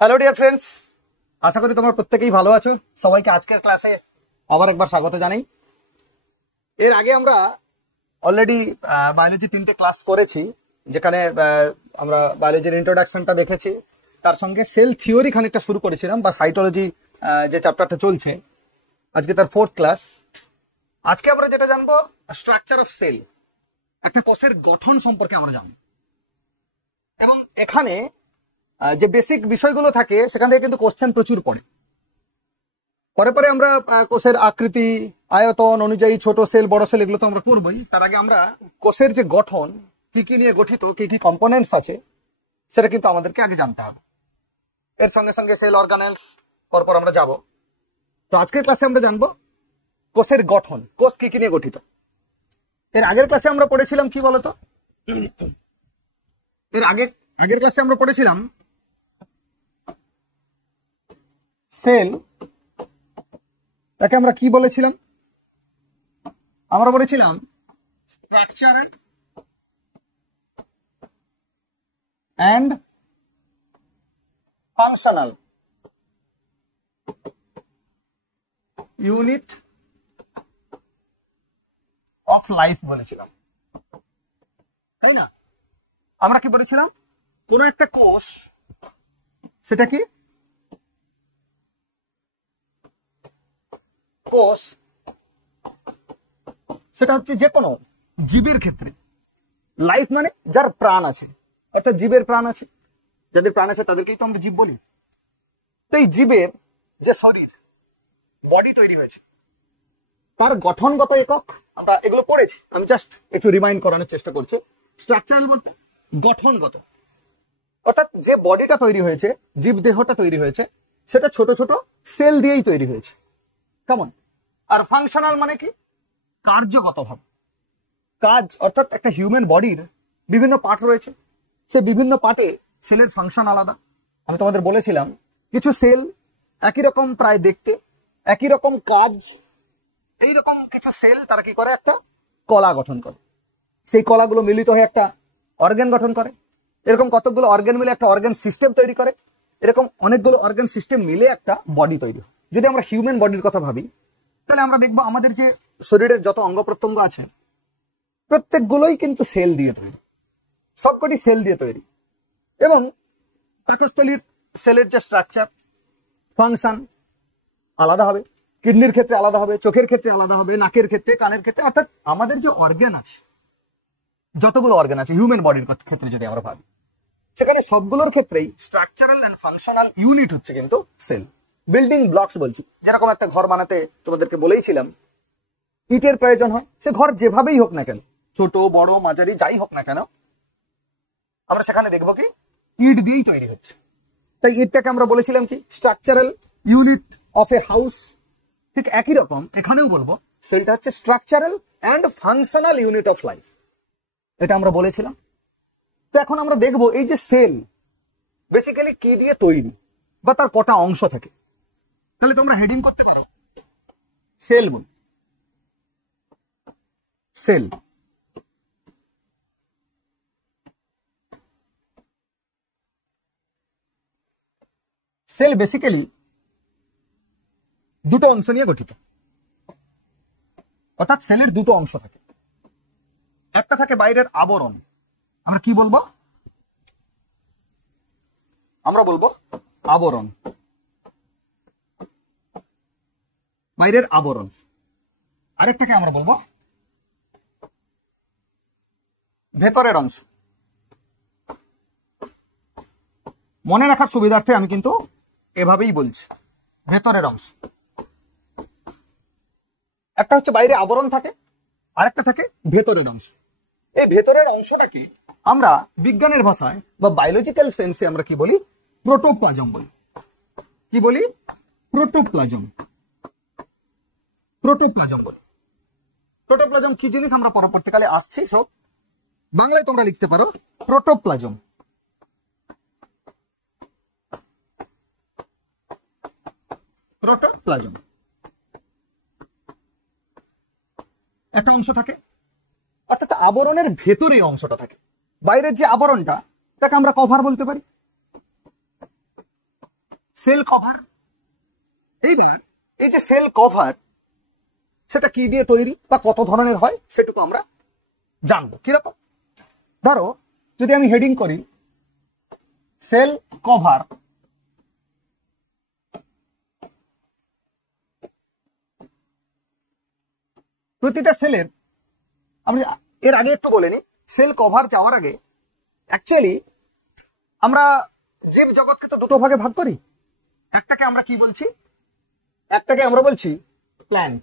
Hello dear friends, আশা করি তোমরা প্রত্যেকেই ভালো আছো। সবাইকে আজকের ক্লাসে আবার একবার স্বাগত জানাই। এর আগে আমরা অলরেডি বায়োলজি 3টে ক্লাস করেছি, যেখানে আমরা বায়োলজির ইন্ট্রোডাকশনটা দেখেছি, তার সঙ্গে সেল থিওরি খানিকটা শুরু করেছিলাম, বা সাইটোলজি যে চ্যাপ্টারটা চলছে, আজকে তার 4th ক্লাস। আজকে আমরা যেটা জানবো, স্ট্রাকচার অফ সেল, একটা কোষের গঠন সম্পর্কে আমরা জানবো। এবং এখানে যে বেসিক বিষয়গুলো থাকে সেখান থেকে কিন্তু কোশ্চেন প্রচুর পড়ে। পরে পরে আমরা কোষের আকৃতি, আয়তন অনুযায়ী ছোট সেল, বড় সেল এগুলো তো আমরা করবোই। তার আগে আমরা কোষের যে গঠন, কি কি নিয়ে গঠিত, কি কি কম্পোনেন্টস আছে, সেটা কিন্তু আমাদেরকে আগে জানতে হবে। এর সঙ্গে সঙ্গে সেল অর্গানেলস পরপর আমরা যাব। তো আজকের ক্লাসে আমরা জানবো কোষের গঠন, কোষ কি কি নিয়ে গঠিত। এর আগের ক্লাসে আমরা পড়েছিলাম কি বলতো, আগের ক্লাসে আমরা পড়েছিলাম সেল, তাকে আমরা কি বলেছিলাম? আমরা বলেছিলাম structural and functional unit of life বলেছিলাম, তাই না? আমরা কি বলেছিলাম, কোন একটা কোষ, সেটা কি কোষ, সেটা হচ্ছে যে কোনো জীবের ক্ষেত্রে, লাইফ মানে যার প্রাণ আছে, অর্থাৎ জীবের প্রাণ আছে, যাদের প্রাণ আছে তাদেরকেই তো আমরা জীব বলি। তো এই জীবের যে শরীর, বডি তৈরি হয়েছে, তার গঠনগত একক আমরা এগুলো পড়েছি, আমি জাস্ট একটু রিমাইন্ড করানোর চেষ্টা করছি। স্ট্রাকচারাল বলতে গঠনগত, অর্থাৎ যে বডিটা তৈরি হয়েছে, জীব দেহটা তৈরি হয়েছে, সেটা ছোট ছোট সেল দিয়েই তৈরি হয়েছে, কেমন? আর ফাংশনাল মানে কি, কার্যগতভাবে কাজ, অর্থাৎ একটা হিউম্যান বডির বিভিন্ন পার্ট রয়েছে, সে বিভিন্ন পার্টে সেলের ফাংশন আলাদা। আমি তোমাদের বলেছিলাম কিছু সেল একই রকম প্রায় দেখতে, একই রকম কাজ, এইরকম কিছু সেল তারা কি করে, একটা কলা গঠন করে, সেই কলাগুলো মিলিত হয়ে একটা অর্গান গঠন করে, এরকম কতগুলো অর্গান মিলে একটা অর্গান সিস্টেম তৈরি করে, এরকম অনেকগুলো অর্গান সিস্টেম মিলে একটা বডি তৈরি হয়। যদি আমরা হিউম্যান বডির কথা ভাবি, তাহলে আমরা দেখবো আমাদের যে শরীরের যত অঙ্গ প্রত্যঙ্গ আছে প্রত্যেকগুলোই কিন্তু সেল দিয়ে তৈরি, সবকটি সেল দিয়ে তৈরি। এবং পাকস্থলীর সেলের যে স্ট্রাকচার, ফাংশন আলাদা হবে, কিডনির ক্ষেত্রে আলাদা হবে, চোখের ক্ষেত্রে আলাদা হবে, নাকের ক্ষেত্রে, কানের ক্ষেত্রে, অর্থাৎ আমাদের যে অর্গান আছে, যতগুলো অর্গান আছে হিউম্যান বডির ক্ষেত্রে যদি আমরা ভাবি, সেখানে সবগুলোর ক্ষেত্রেই স্ট্রাকচারাল এন্ড ফাংশনাল ইউনিট হচ্ছে কিন্তু সেল। বিল্ডিং ব্লকস বলছি, যেরকম একটা ঘর বানাতে তোমাদেরকে বলেইছিলাম ইটের প্রয়োজন হয়, সে ঘর যেভাবেই হোক না কেন, ছোট বড় মাঝারি যাই হোক না কেন, আমরা সেখানে দেখবো কি ইট দিয়েই তৈরি হচ্ছে। তাই ইটটাকে আমরা বলেছিলাম কি structural unit of a house. ঠিক একই রকম এখানেও বলবো সেলটা হচ্ছে structural and functional unit of life, এটা আমরা বলেছিলাম। তো এখন আমরা দেখবো এই যে সেল বেসিক্যালি কি দিয়ে তৈরি, বা তার কটা অংশ থাকে। তাহলে তোমরা হেডিং করতে পারো সেল বল, সেল। সেল বেসিক্যালি দুটো অংশ নিয়ে গঠিত, অর্থাৎ সেলের দুটো অংশ থাকে। একটা থাকে বাইরের আবরণ, আমরা কি বলবো, আমরা বলবো আবরণ, বাইরের আবরণ। আরেকটাকে আমরা বলবো ভেতরের অংশ। মনে রাখার সুবিধার্থে আমি কিন্তু এভাবেই বলছি, ভেতরের অংশ। একটা হচ্ছে বাইরে আবরণ থাকে, আরেকটা থাকে ভেতরের অংশ। এই ভেতরের অংশটাকে আমরা বিজ্ঞানের ভাষায় বা বায়োলজিক্যাল সেন্সে আমরা কি বলি, প্রোটোপ্লাজম বলি। কি বলি? প্রোটোপ্লাজম। প্রোটোপ্লাজম বলি। প্রোটোপ্লাজম কি জিনিস আমরা পরবর্তীকালে আসছি, সব বাংলায় তোমরা লিখতে পারো প্রোটোপ্লাজম। প্রোটোপ্লাজম একটা অংশ থাকে, অর্থাৎ আবরণের ভেতরে অংশটা থাকে। বাইরের যে আবরণটা তাকে আমরা কভার বলতে পারি। Cell cover. এইবার এই যে সেল কভার সেটা কি দিয়ে তৈরি বা কত ধরনের হয় সেটুকু আমরা জানবো। কিরকম? ধরো যদি আমি হেডিং করি সেল কভার, প্রতিটা সেলের আমি এর আগে একটু বলে নিই, সেল কভার যাওয়ার আগে অ্যাকচুয়ালি আমরা জীব জগৎকে তো দুটো ভাগে ভাগ করি। একটাকে আমরা কি বলছি? একটাকে আমরা বলছি প্ল্যান্ট,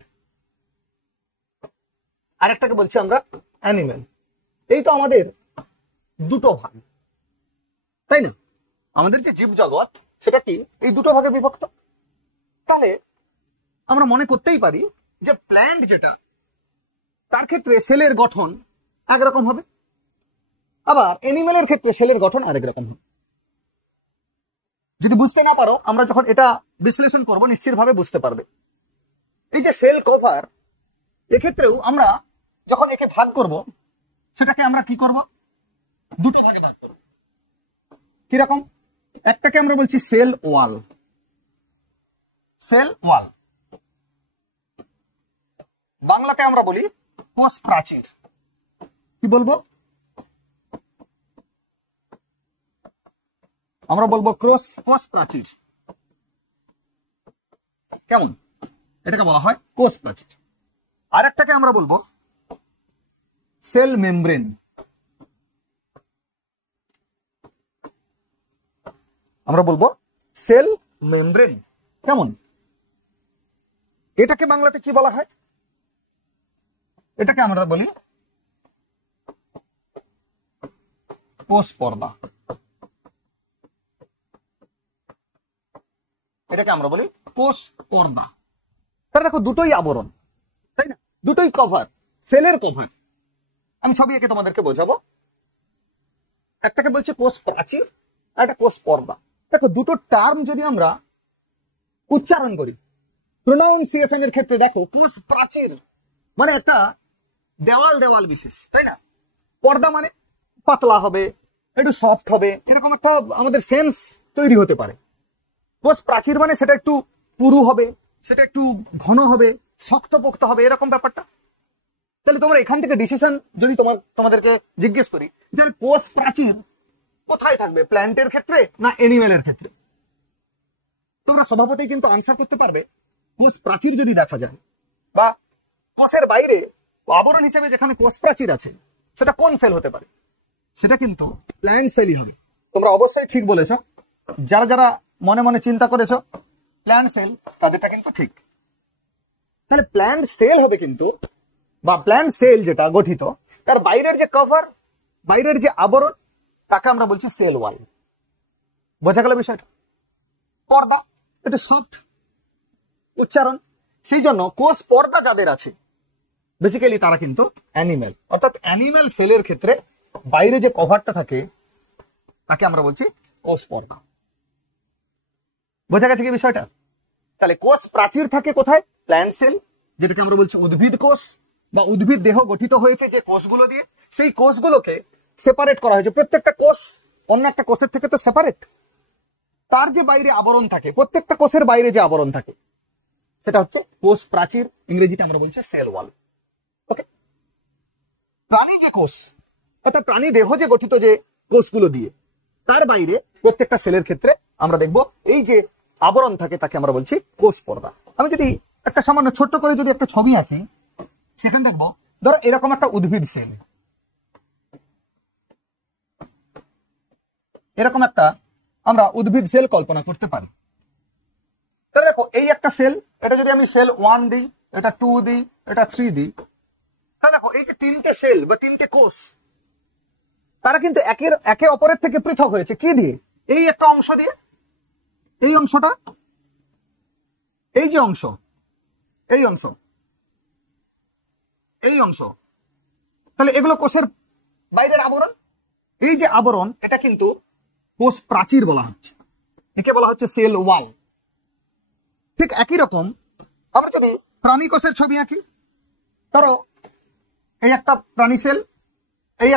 আর একটাকে বলছি আমরা অ্যানিমেল। এই তো আমাদের দুটো ভাগ, তাই না? আমাদের যে জীব জগৎ সেটা কি এই দুটো ভাগে বিভক্ত। তাহলে আমরা মনে করতেই পারি যে প্ল্যান্ট যেটা, তার ক্ষেত্রে সেলের গঠন একরকম হবে, আবার অ্যানিমেলের ক্ষেত্রে সেলের গঠন আরেক রকম হবে। যদি বুঝতে না পারো, আমরা যখন এটা বিশ্লেষণ করব নিশ্চিতভাবে বুঝতে পারবে। এই যে সেল কভার, এক্ষেত্রেও আমরা যখন একে ভাগ করব সেটাকে আমরা কি করব? দুটো ভাগে ভাগ করব। কিরকম? একটাকে আমরা বলছি সেল ওয়াল, সেল ওয়াল, বাংলাতে আমরা বলি কোষ প্রাচীর। কি বলবো? আমরা বলবো কোষ প্রাচীর। কেমন? এটাকে বলা হয় কোষ প্রাচীর। আর একটাকে আমরা বলবো সেল মেমব্রেন। আমরা বলবো সেল মেমব্রেন। কেমন? এটাকে বাংলাতে কি বলা হয়? এটাকে আমরা বলি কোষ পর্দা। এটাকে আমরা বলি কোষ পর্দা। তাহলে দেখো দুটোই আবরণ, তাই না? দুটোই কভার, সেলের কভার। আমি ছবি এঁকে তোমাদেরকে বোঝাবো। একটাকে বলছে কোষ প্রাচীর, আর একটা কোষ পর্দা। দেখো দুটো টার্ম যদি আমরা উচ্চারণ করি প্রোনাউন্সিয়েশন এর ক্ষেত্রে, দেখো কোষ প্রাচীর মানে একটা দেওয়াল দেওয়াল বিশেষ, তাই না? পর্দা মানে পাতলা হবে, একটু সফট হবে, এরকম একটা আমাদের সেন্স তৈরি হতে পারে। কোষ প্রাচীর মানে সেটা একটু পুরু হবে, সেটা একটু ঘন হবে, শক্তপোক্ত হবে, এরকম ব্যাপারটা। তাহলে তোমরা এখান থেকে ডিসিশন যদি তোমাদেরকে জিজ্ঞেস করি যে কোষ প্রাচীর কোথায় থাকবে, প্ল্যান্টের ক্ষেত্রে না অ্যানিমেলের ক্ষেত্রে, তোমরা স্বভাবতই কিন্তু আনসার করতে পারবে কোষ প্রাচীর যদি দেখা যায়, বা কোষের বাইরে আবরণ হিসেবে যেখানে কোষ প্রাচীর আছে সেটা কোন সেল হতে পারে? সেটা কিন্তু প্ল্যান্ট সেলই হবে। তোমরা অবশ্যই ঠিক বলেছ, যারা যারা মনে মনে চিন্তা করেছ প্ল্যান্ট সেল, তাদেরটা কিন্তু ঠিক। তাহলে প্ল্যান্ট সেল হবে কিন্তু, বা প্ল্যান্ট সেল যেটা গঠিত, তার বাইরের যে কভার, বাইরের যে আবরণ, তাকে আমরা বলছি সেল ওয়াল। বোঝা গেল বিষয়টা? পর্দা এটা সফট উচ্চারণ, সেই জন্য কোষ পর্দা যাদের আছে বেসিক্যালি তারা কিন্তু অ্যানিমেল। অর্থাৎ অ্যানিমেল সেলের ক্ষেত্রে বাইরে যে কভারটা থাকে তাকে আমরা বলছি কোষ পর্দা। বোঝা গেছে কি বিষয়টা? তাহলে কোষ প্রাচীর থাকে কোথায়? প্ল্যান্ট সেল, যেটাকে আমরা বলছি উদ্ভিদ কোষ, বা উদ্ভিদ দেহ গঠিত হয়েছে যে কোষগুলো দিয়ে, সেই কোষগুলোকে সেপারেট করা হয়েছে। প্রত্যেকটা কোষ অন্য একটা কোষের থেকে তো সেপারেট। তার যে বাইরে আবরণ থাকে, প্রত্যেকটা কোষের বাইরে যে আবরণ থাকে সেটা হচ্ছে কোষ প্রাচীর, ইংরেজিতে আমরা বলছি সেল ওয়াল। ওকে? প্রাণী যে কোষ, অর্থাৎ প্রাণী দেহ যে গঠিত যে কোষগুলো দিয়ে, তার বাইরে প্রত্যেকটা সেলের ক্ষেত্রে আমরা দেখব এই যে আবরণ থাকে তাকে আমরা বলছি কোষ পর্দা। আমি যদি একটা সামান্য ছোট্ট করে যদি একটা ছবি আঁকি, সেখানে দেখবো ধরো এরকম একটা উদ্ভিদ সেল, এরকম একটা আমরা উদ্ভিদ সেল কল্পনা করতে পারি। তাহলে দেখো এই একটা সেল, এটা যদি আমি সেল 1 দিই, এটা 2 দিই, এটা 3 দিই, তাহলে দেখো এই যে তিনটে সেল বা তিনটে কোষ, তারা কিন্তু একে অপরের থেকে পৃথক হয়েছে কি দিয়ে? এই একটা অংশ দিয়ে, এই অংশটা, এই যে অংশ, এই অংশ, এই অংশ, তাহলে এগুলো কোষের বাইরের আবরণ। এই যে আবরণ, এটা কিন্তু কোষ প্রাচীর বলা হচ্ছে, একে বলা হচ্ছে সেল ওয়াল। ঠিক একই রকম আমরা যদি প্রাণী কোষের ছবি আঁকি, ধরো এই একটা প্রাণী সেল, এই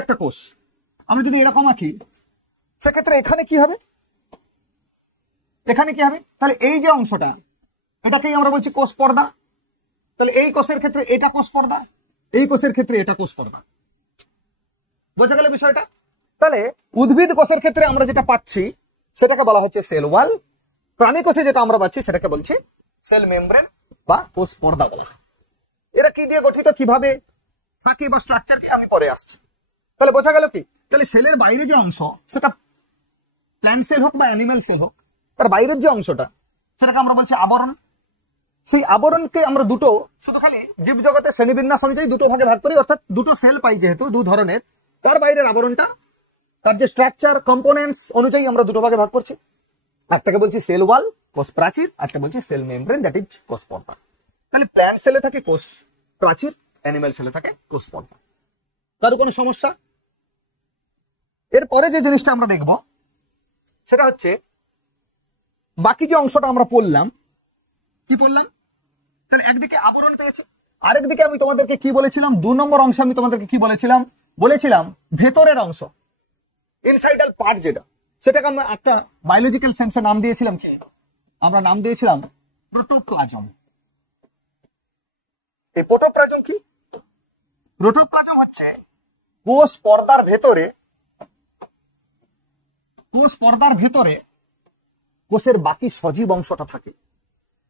একটা কোষ, আমরা যদি এরকম আঁকি, সেক্ষেত্রে এখানে কি হবে? এখানে কি হবে, তাহলে এই যে অংশটা এটাকেই আমরা বলছি কোষ পর্দা। তাহলে এই কোষের ক্ষেত্রে এটা কোষ পর্দা, এই কোষের ক্ষেত্রে এটা কোষ পর্দা। বোঝা গেল বিষয়টা? তাহলে উদ্ভিদ কোষের ক্ষেত্রে আমরা যেটা পাচ্ছি সেটাকে বলা হচ্ছে সেল ওয়াল, প্রাণী কোষে যেটা আমরা পাচ্ছি সেটাকে বলছি সেল মেমব্রেন বা কোষ পর্দা বলা হয়। এরা কি দিয়ে গঠিত, কিভাবে থাকে বা স্ট্রাকচার কি, আমি পরে আসছি। তাহলে বোঝা গেল কি, তাহলে সেলের বাইরে যে অংশ সেটা প্ল্যান্ট সেল হোক বা অ্যানিমেল সেল হোক, তার বাইরের যে অংশটা সেটাকে আমরা বলছি আবরণ। সেই আবরণকে আমরা দুটো, শুধু খালি জীব জগতের শ্রেণীবিন্যাস অনুযায়ী দুটো ভাগে ভাগ করি, অর্থাৎ দুটো সেল পাই যেহেতু দু ধরনের, তার বাইরের আবরণটা তার যে স্ট্রাকচার কম্পোনেন্টস অনুযায়ী আমরা দুটো ভাগে ভাগ করছি। একটাকে বলছি সেল ওয়াল কোষ প্রাচীর, একটা বলছি সেল মেমব্রেন দ্যাট ইজ কোষ পর্দা। তাহলে প্ল্যান্ট সেলে থাকে কোষ প্রাচীর, অ্যানিমেল সেলে থাকে কোষ পর্দা। কারো কোনো সমস্যা? এরপরে যে জিনিসটা আমরা দেখব সেটা হচ্ছে বাকি যে অংশটা আমরা পড়লাম, কি পড়লাম, তাহলে একদিকে আবরণ পেয়েছে, আরেকদিকে আমি তোমাদেরকে কি বলেছিলাম, 2 নম্বর অংশে আমি তোমাদেরকে কি বলেছিলাম ভেতরের অংশ, ইনসাইডাল পার্ট যেটা, সেটাকে আমরা একটা বায়োলজিক্যাল সেন্সে নাম দিয়েছিলাম কি, আমরা নাম দিয়েছিলাম প্রোটোপ্লাজম। এই প্রোটোপ্লাজম কি, প্রোটোপ্লাজম হচ্ছে কোষ পর্দার ভেতরে কোষের বাকি সজীব অংশটা থাকে,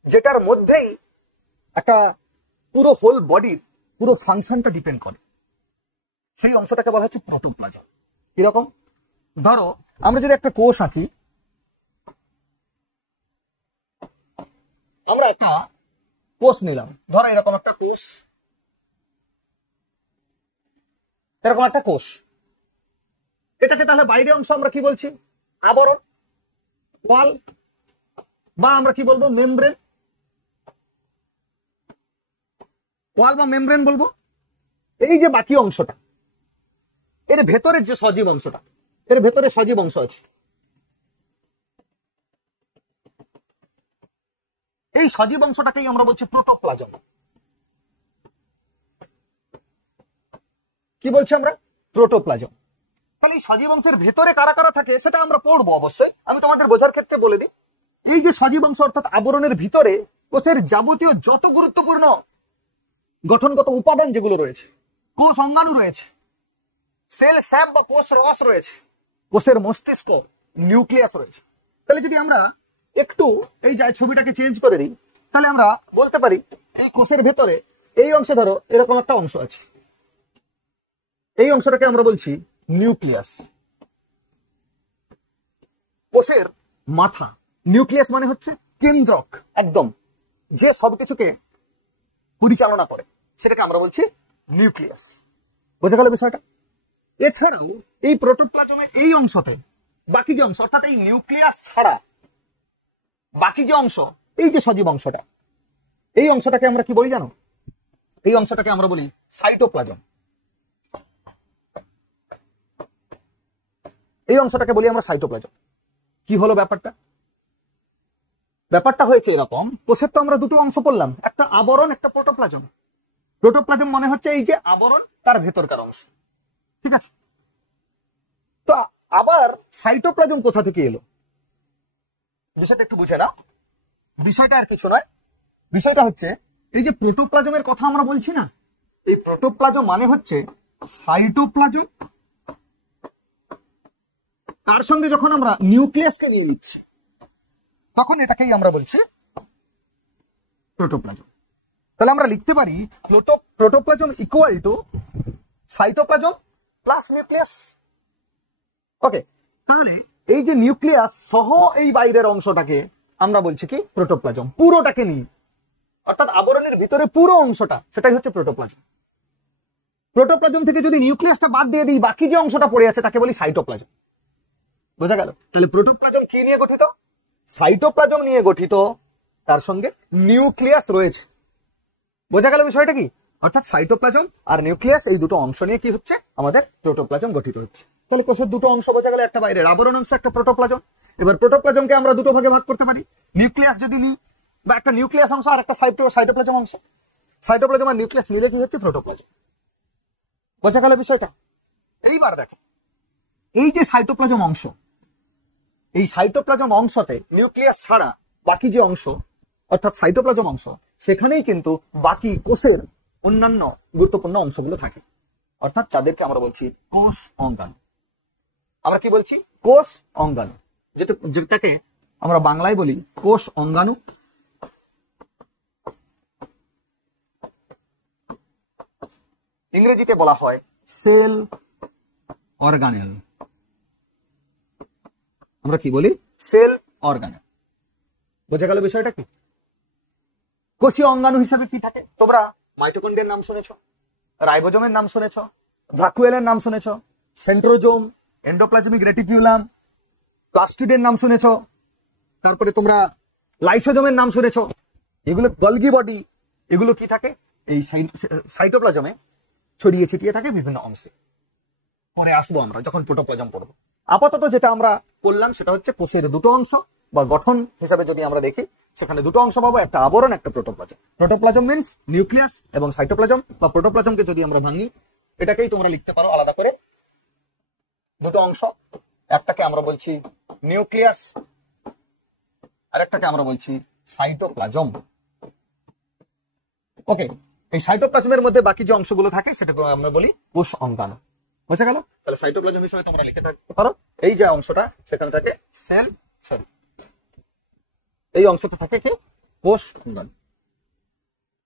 যেটার মধ্যেই একটা পুরো হোল বডির পুরো ফাংশনটা ডিপেন্ড করে। সেই অংশটাকে বলা হচ্ছে প্রোটোপ্লাজম। কিরকম, ধরো আমরা যদি একটা কোষ আঁকি, আমরা একটা কোষ নিলাম, ধরো এরকম একটা কোষ, এরকম একটা কোষ, এটাকে তাহলে বাইরের অংশ আমরা কি বলছি, আবরণ, ওয়াল, বা আমরা কি বলবো মেমব্রেন, ওয়াল বা মেমব্রেন বলবো। এই যে বাকি অংশটা, এর ভেতরের যে সজীব অংশটা, এর ভেতরে সজীব অংশ আছে, এই সজীব অংশটাকেই আমরা বলছি প্রোটোপ্লাজম। কি বলছি আমরা, প্রোটোপ্লাজম। তাহলে এই সজীব অংশের ভেতরে কারা কারা থাকে সেটা আমরা পড়বো অবশ্যই, আমি তোমাদের বোঝার ক্ষেত্রে বলে দিই। এই যে সজীব অংশ অর্থাৎ আবরণের ভিতরে কোষের যাবতীয় যত গুরুত্বপূর্ণ গঠনগত উপাদান যেগুলো রয়েছে, কোষ অঙ্গাণু রয়েছে, সেল স্যাপ বা কোষ রস রয়েছে, কোষের মস্তিষ্ক নিউক্লিয়াস রয়েছে। তাহলে যদি আমরা একটু এই ছবিটাকে চেঞ্জ করে দিই, তাহলে আমরা বলতে পারি এই কোষের ভেতরে এই অংশে ধরো এরকম একটা অংশ আছে, এই অংশটাকে আমরা বলছি নিউক্লিয়াস, কোষের মাথা। নিউক্লিয়াস মানে হচ্ছে কেন্দ্রক, একদম যে সবকিছুকে পরিচালনা করে, সেটাকে আমরা বলছি নিউক্লিয়াস। বোঝা গেল বিষয়টা? এছাড়াও এই প্রোটোপ্লাজমের এই অংশতে বাকি যে অংশ, অর্থাৎ এই নিউক্লিয়াস ছাড়া বাকি যে অংশ, এই যে সজীব অংশটা, এই অংশটাকে আমরা কি বলি জানো, এই অংশটাকে আমরা বলি সাইটোপ্লাজম। এই অংশটাকে বলি আমরা সাইটোপ্লাজম। কি হলো ব্যাপারটা, ব্যাপারটা হয়েছে এরকম, কোষের তো আমরা দুটো অংশ পড়লাম, একটা আবরণ একটা প্রোটোপ্লাজম। প্রোটোপ্লাজম মনে হচ্ছে এই যে আবরণ তার ভেতরকার অংশ, ঠিক আছে। তো আবার সাইটোপ্লাজম কোথা থেকে এলো, বিষয়টা একটু বুঝে নাও। বিষয়টা আর কিছু নয়, বিষয়টা হচ্ছে এই যে প্রোটোপ্লাজমের কথা আমরা বলছি না, এই প্রোটোপ্লাজম মানে হচ্ছে সাইটোপ্লাজম, তার সঙ্গে যখন আমরা নিউক্লিয়াসকে নিয়ে নিচ্ছি তখন এটাকেই আমরা বলছি প্রোটোপ্লাজম। তাহলে আমরা লিখতে পারি protoplasm equal to cytoplasm plus nucleus. Okay, তাহলে এই যে নিউক্লিয়াস সহ এই বাইরের অংশটাকে আমরা বলছি কি প্রোটোপ্লাজম, পুরোটাকে নিয়ে, অর্থাৎ আবরণের ভিতরে পুরো অংশটা, সেটাই হচ্ছে প্রোটোপ্লাজম। প্রোটোপ্লাজম থেকে যদি নিউক্লিয়াসটা বাদ দিয়ে দিই, বাকি যে অংশটা পড়ে আছে তাকে বলি সাইটোপ্লাজম। বোঝা গেল? তাহলে প্রোটোপ্লাজম কি নিয়ে গঠিত, সাইটোপ্লাজম নিয়ে গঠিত, তার সঙ্গে নিউক্লিয়াস রয়েছে। বোঝা গেল বিষয়টা কি, অর্থাৎ সাইটোপ্লাজম আর নিউক্লিয়াস এই দুটো অংশ নিয়ে কি হচ্ছে আমাদের প্রোটোপ্লাজম গঠিত হচ্ছে। তাহলে কোষের দুটো অংশ বোঝা গেল, একটা বাইরের আবরণ অংশ, একটা প্রোটোপ্লাজম। এবার প্রোটোপ্লাজমকে আমরা দুটো ভাগে ভাগ করতে পারি, নিউক্লিয়াস যদি নিই, বা একটা নিউক্লিয়াস অংশ আর একটা সাইটোপ্লাজম অংশ। সাইটোপ্লাজম আর নিউক্লিয়াস নিলে কি হচ্ছে প্রোটোপ্লাজম। বোঝা গেল বিষয়টা? এইবার দেখো, এই যে সাইটোপ্লাজম অংশ, এই সাইটোপ্লাজম অংশতে নিউক্লিয়াস ছাড়া বাকি যে অংশ অর্থাৎ সাইটোপ্লাজম অংশ, সেখানেই কিন্তু বাকি কোষের অন্যান্য গুরুত্বপূর্ণ অংশগুলো থাকে, অর্থাৎ যাদেরকে আমরা বলছি কোষ অঙ্গাণু। আমরা কি বলছি? কোষ অঙ্গাণু, যেটাকে আমরা বাংলায় বলি কোষ অঙ্গাণু, ইংরেজিতে বলা হয় সেল অর্গানেল। আমরা কি বলি? Cell organelle. বোঝা গেল বিষয়টা কি? কোষীয় অঙ্গাণু হিসাবে কি থাকে? তোমরা মাইটোকন্ড্রিয়ার নাম শুনেছ, রাইবোজোমের নাম শুনেছ, ভ্যাকুয়েলের নাম শুনেছ, সেন্ট্রোজোম, এন্ডোপ্লাজমিক রেটিকুলাম, প্লাস্টিডের নাম শুনেছ, তারপরে তোমরা লাইসোজোমের নাম শুনেছ। এগুলো গলগি বডি, এগুলো কি থাকে? এই সাইটোপ্লাজমে ছড়িয়ে ছিটিয়ে থাকে বিভিন্ন অংশে। পরে আসবো আমরা যখন প্রোটোপ্লাজম পড়বো। আপাতত যেটা আমরা বললাম সেটা হচ্ছে কোষের দুটো অংশ বা গঠন হিসাবে যদি আমরা দেখি, সেখানে দুটো অংশ পাবো, একটা আবরণ, একটা প্রোটোপ্লাজম। প্রোটোপ্লাজম মিন্স নিউক্লিয়াস এবং সাইটোপ্লাজম, বা প্রোটোপ্লাজমকে যদি আমরা ভাঙি, এটাকেই তোমরা লিখতে পারো আলাদা করে দুটো অংশ, একটাকে আমরা বলছি নিউক্লিয়াস আর একটাকে আমরা বলছি সাইটোপ্লাজম। ওকে, এই সাইটোপ্লাজমের মধ্যে বাকি যে অংশগুলো থাকে সেটাকে আমরা বলি কোষ অঙ্গাণু। বোঝা গেল? তাহলে সাইটোপ্লাজম হিসেবে তোমরা লিখে থাকতে পারো এই যে অংশটা, সেখানে থাকে সেল, সরি এই অংশটা থাকে কি? কোষ অঙ্গাণু।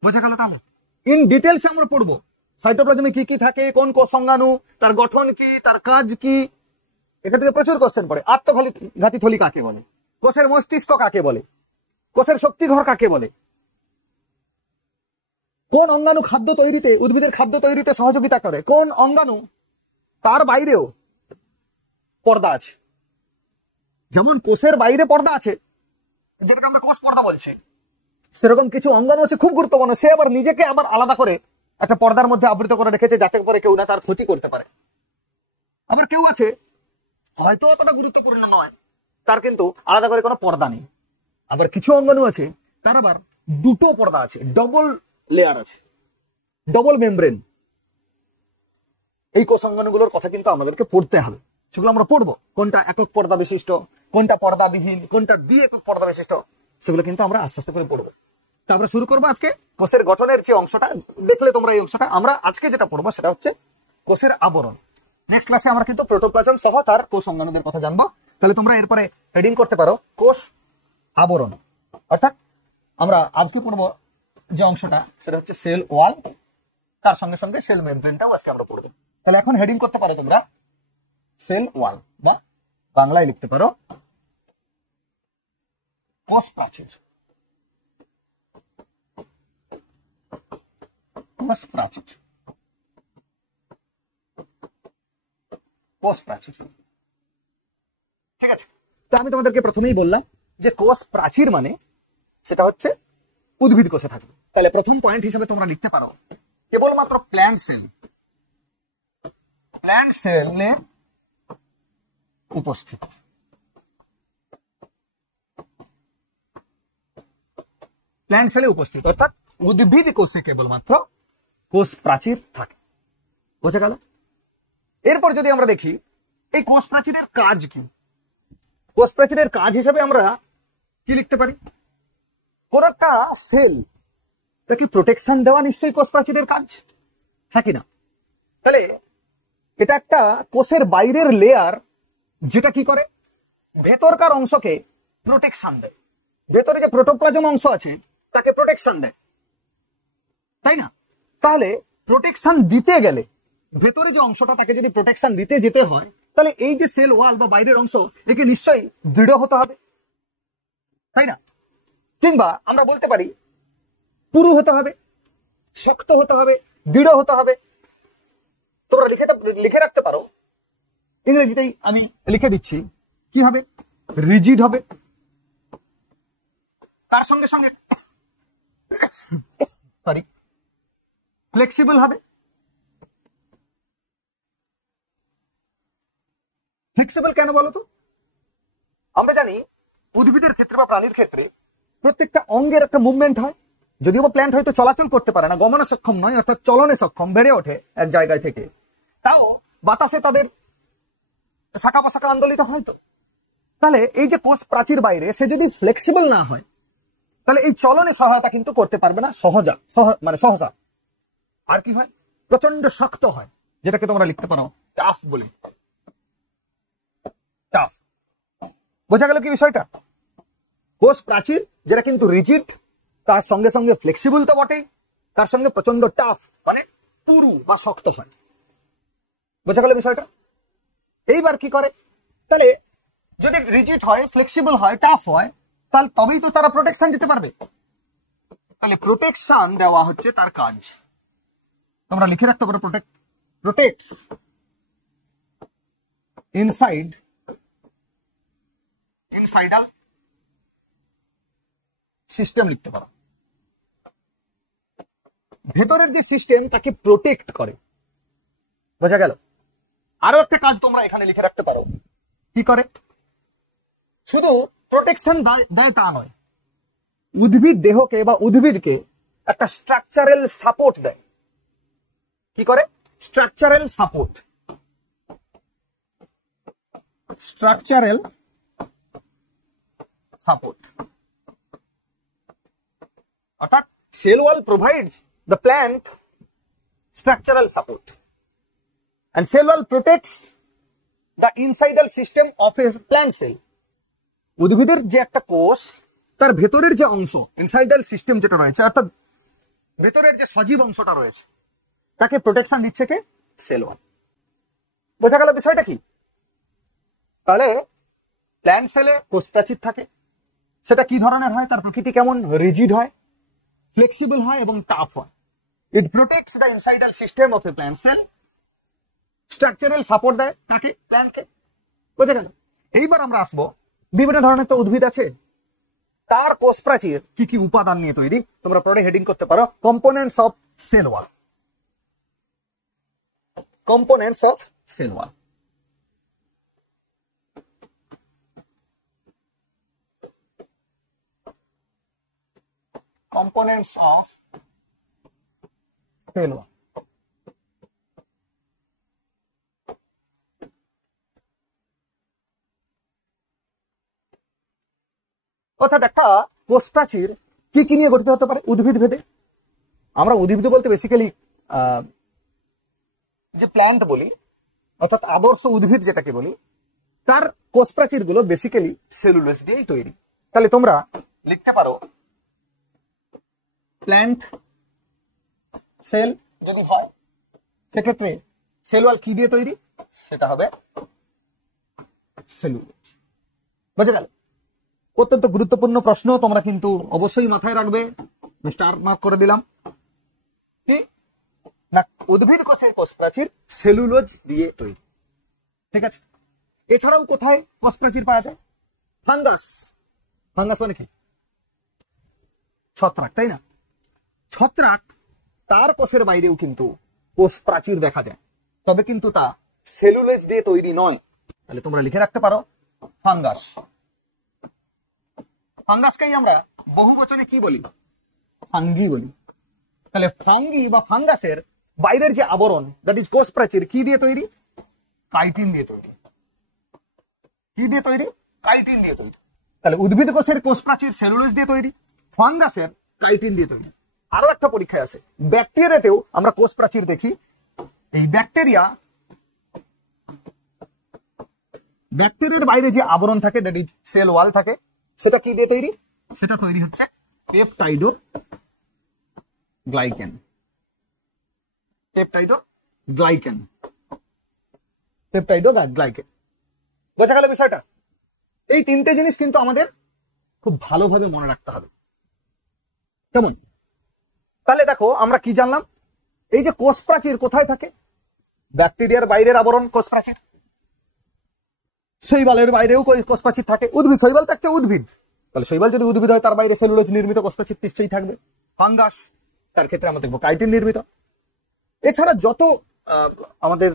বোঝা গেল? তাহলে ইন ডিটেলস আমরা পড়বো সাইটোপ্লাজমে কি কি থাকে, কোন কোষ অঙ্গাণু, তার গঠন কি, তার কাজ কি। এটা থেকে প্রচুর কোশ্চেন পড়ে। আত্মঘাতী থলি কাকে বলে? কোষের মস্তিষ্ক কাকে বলে? কোষের শক্তিঘর কাকে বলে? কোন অঙ্গাণু খাদ্য তৈরিতে, উদ্ভিদের খাদ্য তৈরিতে সহযোগিতা করে? কোন অঙ্গাণু তার বাইরেও পর্দা আছে? যেমন কোষের বাইরে পর্দা আছে, যেটাকে আমরা কোষ পর্দা বলছি, সেরকম কিছু অঙ্গাণু আছে খুব গুরুত্বপূর্ণ, সে আবার নিজেকে আবার আলাদা করে একটা পর্দার মধ্যে আবৃত করে রেখেছে, যাতে করে কেউ না তার ক্ষতি করতে পারে। আবার কেউ আছে হয়তো অতটা গুরুত্বপূর্ণ নয়, তার কিন্তু আলাদা করে কোনো পর্দা নেই। আবার কিছু অঙ্গাণু আছে তার আবার দুটো পর্দা আছে, ডবল লেয়ার আছে, ডবল মেমব্রেন। এই কোষ অঙ্গাণুগুলোর কথা কিন্তু আমাদেরকে পড়তে হবে, সেগুলো আমরা পড়বো। কোনটা একক পর্দা বিশিষ্ট, কোনটা পর্দাবিহীন, কোনটা দ্বি একক পর্দা বিশিষ্ট, সেগুলো কিন্তু আমরা আস্তে আস্তে করে পড়বো। তো আমরা শুরু করবো আজকে কোষের গঠনের যে অংশটা, দেখলে তোমরা এই অংশটা। আমরা আজকে যেটা পড়বো সেটা হচ্ছে কোষের আবরণ। নেক্সট ক্লাসে আমরা কিন্তু প্রোটোপ্লাজম সহ তার কোষ অঙ্গাণুদের কথা জানবো। তাহলে তোমরা এরপরে হেডিং করতে পারো কোষ আবরণ। অর্থাৎ আমরা আজকে পড়বো যে অংশটা সেটা হচ্ছে সেল ওয়াল, তার সঙ্গে সঙ্গে সেল মেমব্রেনটাও আজকে আমরা পড়বো। তাহলে এখন হেডিং করতে পারো তোমরা সেল ওয়াল, বা বাংলায় লিখতে পারো কোষ প্রাচীর। কোষ প্রাচীর, কোষ প্রাচীর। ঠিক আছে, তো আমি তোমাদেরকে প্রথমেই বললাম যে কোষ প্রাচীর মানে সেটা হচ্ছে উদ্ভিদ কোষে থাকে। তাহলে প্রথম পয়েন্ট হিসেবে তোমরা লিখতে পারো কেবলমাত্র প্ল্যান্ট সেল, প্ল্যান্ট সেলে উপস্থিত। প্ল্যান্ট সেলে উপস্থিত অর্থাৎ উদ্ভিদ কোষে কেবলমাত্র কোষ প্রাচীর থাকে। বোঝা গেল? এরপর যদি আমরা দেখি এই কোষ প্রাচীরের কাজ কি, কোষ প্রাচীরের কাজ হিসেবে আমরা কি লিখতে পারি? কোন একটা সেল কি প্রোটেকশন দেওয়া নিশ্চয়ই কোষ প্রাচীরের কাজ, হ্যাঁ কিনা? তাহলে এটা একটা কোষের বাইরের লেয়ার, যেটা কি করে ভেতরকার অংশকে প্রোটেকশন দেয়। ভেতরে যে প্রোটোপ্লাজম অংশ আছে তাকে প্রোটেকশন দেয়, তাই না? তাহলে প্রোটেকশন দিতে গেলে ভেতরে যে অংশটা তাকে যদি প্রোটেকশন দিতে যেতে হয়, তাহলে এই যে সেল ওয়াল বা বাইরের অংশ একে নিশ্চয়ই দৃঢ় হতে হবে, তাই না? কিংবা আমরা বলতে পারি পুরু হতে হবে, শক্ত হতে হবে, দৃঢ় হতে হবে। তোমরা লিখে রাখতে পারো, ইংরেজিতেই আমি লিখে দিচ্ছি, কি হবে? রিজিড হবে, তার সঙ্গে সঙ্গে সরি ফ্লেক্সিবল হবে। ফ্লেক্সিবল কেন বলো তো? আমরা জানি উদ্ভিদের ক্ষেত্রে বা প্রাণীর ক্ষেত্রে প্রত্যেকটা অঙ্গের একটা মুভমেন্ট হয়, যদিও বা প্ল্যান্ট হয়তো চলাচল করতে পারে না, গমনে সক্ষম নয়, অর্থাৎ চলনে সক্ষম, বেড়ে ওঠে এক জায়গায় থেকে, তাও বাতাসে তাদের শাখা প্রশাখা আন্দোলিত হয়। তো তাহলে এই যে কোষ প্রাচীর বাইরে সে যদি ফ্লেক্সিবল না হয় তাহলে এই চলনে সহায়তা কিন্তু করতে পারবে না সহজা। আর কি হয়, প্রচন্ড শক্ত হয়, যেটাকে তোমরা লিখতে পারো টাফ বলি। টাফ, বোঝা গেল কি বিষয়টা? কোষ প্রাচীর যেটা কিন্তু রিজিড, তার সঙ্গে সঙ্গে ফ্লেক্সিবল তো বটেই, তার সঙ্গে প্রচন্ড টাফ মানে পুরু বা শক্ত হয়। বোঝা গেল বিষয়টা? এইবার কি করে, তাহলে যদি রিজিড হয়, ফ্লেক্সিবল হয়, টাফ হয়, তাহলে তবেই তো তারা প্রোটেকশন দিতে পারবে। তাহলে প্রোটেকশন দেওয়া হচ্ছে তার কাজ। তোমরা লিখে রাখতে পারো প্রোটেক্টস ইনসাইডাল সিস্টেম লিখতে পারো। ভেতরের যে সিস্টেম তাকে প্রোটেক্ট করে। বোঝা গেল? আরো একটা কাজ তোমরা এখানে লিখে রাখতে পারো, কি করে, শুধু প্রোটেকশন দেয় তা নয়, উদ্ভিদ দেহকে বা উদ্ভিদকে একটা স্ট্রাকচারাল সাপোর্ট দেয়। কি করে? Structural support. অর্থাৎ cell wall provides the plant structural support and cell wall protects the insidal system of a plant cell. উদ্ভিদের যে একটা কোষ, তার ভেতরের যে অংশ ইনসাইডাল সিস্টেম যেটা রয়েছে, অর্থাৎ ভেতরের যে সজীব অংশটা রয়েছে, তাকে প্রোটেকশন দিচ্ছে কে? Cell wall. বোঝা গেল বিষয়টা কি? তাহলে প্ল্যান্ট সেলে কোষ প্রাচীর থাকে, সেটা কি ধরনের হয়, তার প্রকৃতি কেমন? রিজিড হয়, ফ্লেক্সিবল হয় এবং টাফ হয়। It protects the inside system of a plant cell, structural support দেয় তাকে, প্ল্যান্টকে। বোঝা গেল? এইবার আমরা আসবো, বিভিন্ন ধরনের তো উদ্ভিদ আছে, তার কোষ প্রাচীর কি কি উপাদান নিয়ে তৈরি, তোমরা পরে হেডিং করতে পারো components of cell wall. Components of cell wall. components of cell wall. অর্থাৎ একটা কোষ প্রাচীর কি কি নিয়ে গঠিত হতে পারে উদ্ভিদ ভেদে। আমরা উদ্ভিদ বলতে বেসিক্যালি যে প্ল্যান্ট বলি, অর্থাৎ আদর্শ উদ্ভিদ যেটাকে বলি, তার কোষ প্রাচীর গুলো বেসিক্যালি সেলুলোজ দিয়েই তৈরি। তাহলে তোমরা লিখতে পারো প্ল্যান্ট সেল যদি হয়, সেক্ষেত্রে সেল ওয়াল কি দিয়ে তৈরি, সেটা হবে সেলুলোজ। বুঝে গেল? অত্যন্ত গুরুত্বপূর্ণ প্রশ্ন, তোমরা কিন্তু অবশ্যই মাথায় রাখবে। স্টার মার্ক করে দিলাম। কি না, উদ্ভিদ কোষের কোষ প্রাচীর সেলুলোজ দিয়ে তৈরি। ঠিক আছে? এছাড়াও কোথায় কোষ প্রাচীর পাওয়া যায়? ফাঙ্গাস। ফাঙ্গাস মানে কি? ছত্রাক, তাই না? ছত্রাক, তার কোষের বাইরেও কিন্তু কোষ প্রাচীর দেখা যায়, তবে কিন্তু তা সেলুলোজ দিয়ে তৈরি নয়। তাহলে তোমরা লিখে রাখতে পারো ফাঙ্গাস। ফাঙ্গাসকেই আমরা বহু বচনে কি বলি? ফাঙ্গি বলি। তাহলে ফাঙ্গি বা ফাঙ্গাসের বাইরের যে আবরণ, দ্যাট ইজ কোষ প্রাচীর, কি দিয়ে তৈরি? কাইটিন দিয়ে তৈরি। কি দিয়ে তৈরি? কাইটিন দিয়ে তৈরি। তাহলে উদ্ভিদ কোষের কোষ প্রাচীর সেলুলোজ দিয়ে তৈরি, ফাঙ্গাসের কাইটিন দিয়ে তৈরি। আরো একটা পরীক্ষায় আছে, ব্যাকটেরিয়াতেও আমরা কোষ প্রাচীর দেখি। এই ব্যাকটেরিয়ার বাইরে যে আবরণ থাকে, দ্যাট ইজ সেল ওয়াল থাকে, সেটা কি দিয়ে তৈরি? সেটা তৈরি হচ্ছে পেপটাইডোগ্লাইকেন। বোঝা গেল বিষয়টা? এই তিনটে জিনিস কিন্তু আমাদের খুব ভালোভাবে মনে রাখতে হবে। কেমন? তাহলে দেখো আমরা কি জানলাম, এই যে কোষ প্রাচীর কোথায় থাকে? ব্যাকটেরিয়ার বাইরের আবরণ কোষ প্রাচীর, শৈবালের বাইরেও কোষ প্রাচীর থাকে। উদ্ভিদ, শৈবাল থাকছে উদ্ভিদ, তাহলে শৈবাল যদি উদ্ভিদ হয় তার বাইরে সেলুলোজ নির্মিত কোষ প্রাচীর নিশ্চয়ই থাকবে। ফাঙ্গাস, তার ক্ষেত্রে আমরা দেখবো কাইটিন নির্মিত। এছাড়া যত আমাদের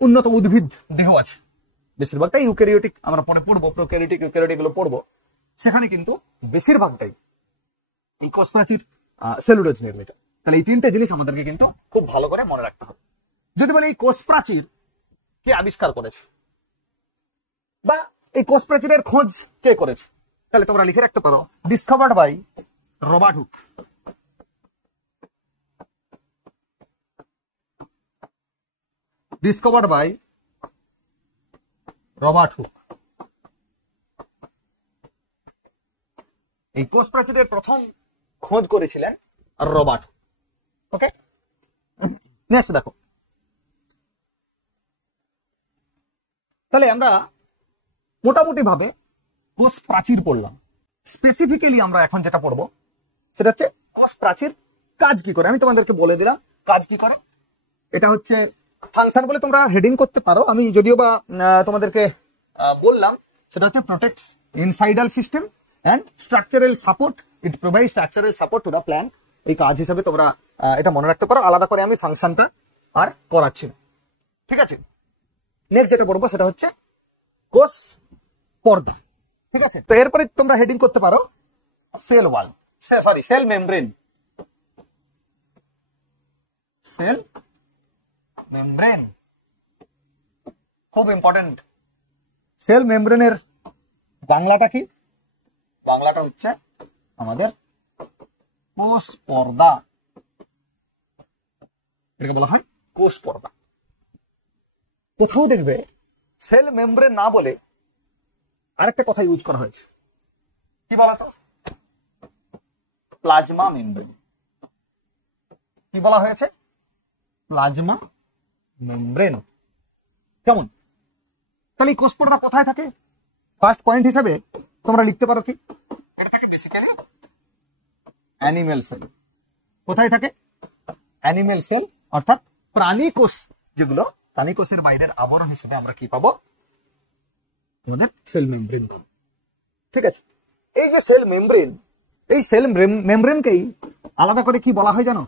উন্নত উদ্ভিদ দেহ আছে, বেশিরভাগটাই ইউক্যারিওটিক, আমরা পরে পড়বো, প্রোক্যারিওটিক ইউক্যারিওটিক গুলো পড়বো, সেখানে কিন্তু বেশিরভাগটাই এই কোষ প্রাচীর সেলুলোজ নির্মিত। তাহলে এই তিনটে জিনিস আমাদেরকে কিন্তু খুব ভালো করে মনে রাখতে হবে। যদি বলে এই কোষ প্রাচীর কে আবিষ্কার করেছে, বা এই কোষ প্রাচীরের খোঁজ কে করেছে? তাহলে তোমরা লিখে রাখতে পারো, discovered by Robert Hooke. Discovered by Robert Hooke. এই কোষ প্রাচীরের প্রথম খোঁজ করেছিলেন রবার্ট হুক। ওকে, নেক্সট দেখো। তাহলে আমরা মোটামুটি ভাবে কোষ প্রাচীর পড়লাম। স্পেসিফিক্যালি আমরা এখন যেটা পড়বো সেটা হচ্ছে কোষ প্রাচীর কাজ কি করে। আমি তোমাদেরকে বলে দিলাম কাজ কি করে। এটা হচ্ছে ফাংশন বলে তোমরা হেডিং করতে পারো, আমি যদিও বা তোমাদেরকে বললাম সেটা হচ্ছে protects inside system and structural support, it provide structural support to the plant. এই কাজ হিসেবে তোমরা এটা মনে রাখতে পারো, আলাদা করে আমি ফাংশনটা আর করাচ্ছি না। ঠিক আছে, নেক্সট যেটা পড়বো সেটা হচ্ছে কোষ পর্দা। ঠিক আছে, তো এরপরে তোমরা হেডিং করতে পারো cell wall, sorry cell membrane. Cell membrane খুব ইম্পর্টেন্ট। সেল মেমব্রেনের বাংলাটা কি? বাংলাটা হচ্ছে আমাদের কোষ পর্দা, এটাকে বলা হয় কোষ পর্দা। কোথাও দেখবে সেল মেমব্রেন না বলে আরেকটা কথা ইউজ করা হয়েছে, কি বলতো? Plasma membrane. কি বলা হয়েছে? Plasma membrane. কেমন? তাহলে কোষ পর্দা কোথায় থাকে? ফার্স্ট পয়েন্ট হিসেবে তোমরা লিখতে পারো কি, এটা থাকে বেসিক্যালি অ্যানিমেল সেল। কোথায় থাকে? অ্যানিমেল সেল, অর্থাৎ প্রাণী কোষ যেগুলো, প্রাণী কোষের বাইরের আবরণ হিসেবে আমরা কি পাবো? আমাদের সেল মেমব্রেন। ঠিক আছে, এই যে সেল মেমব্রেন, এই সেল মেমব্রেনকেই আলাদা করে কি বলা হয় জানো?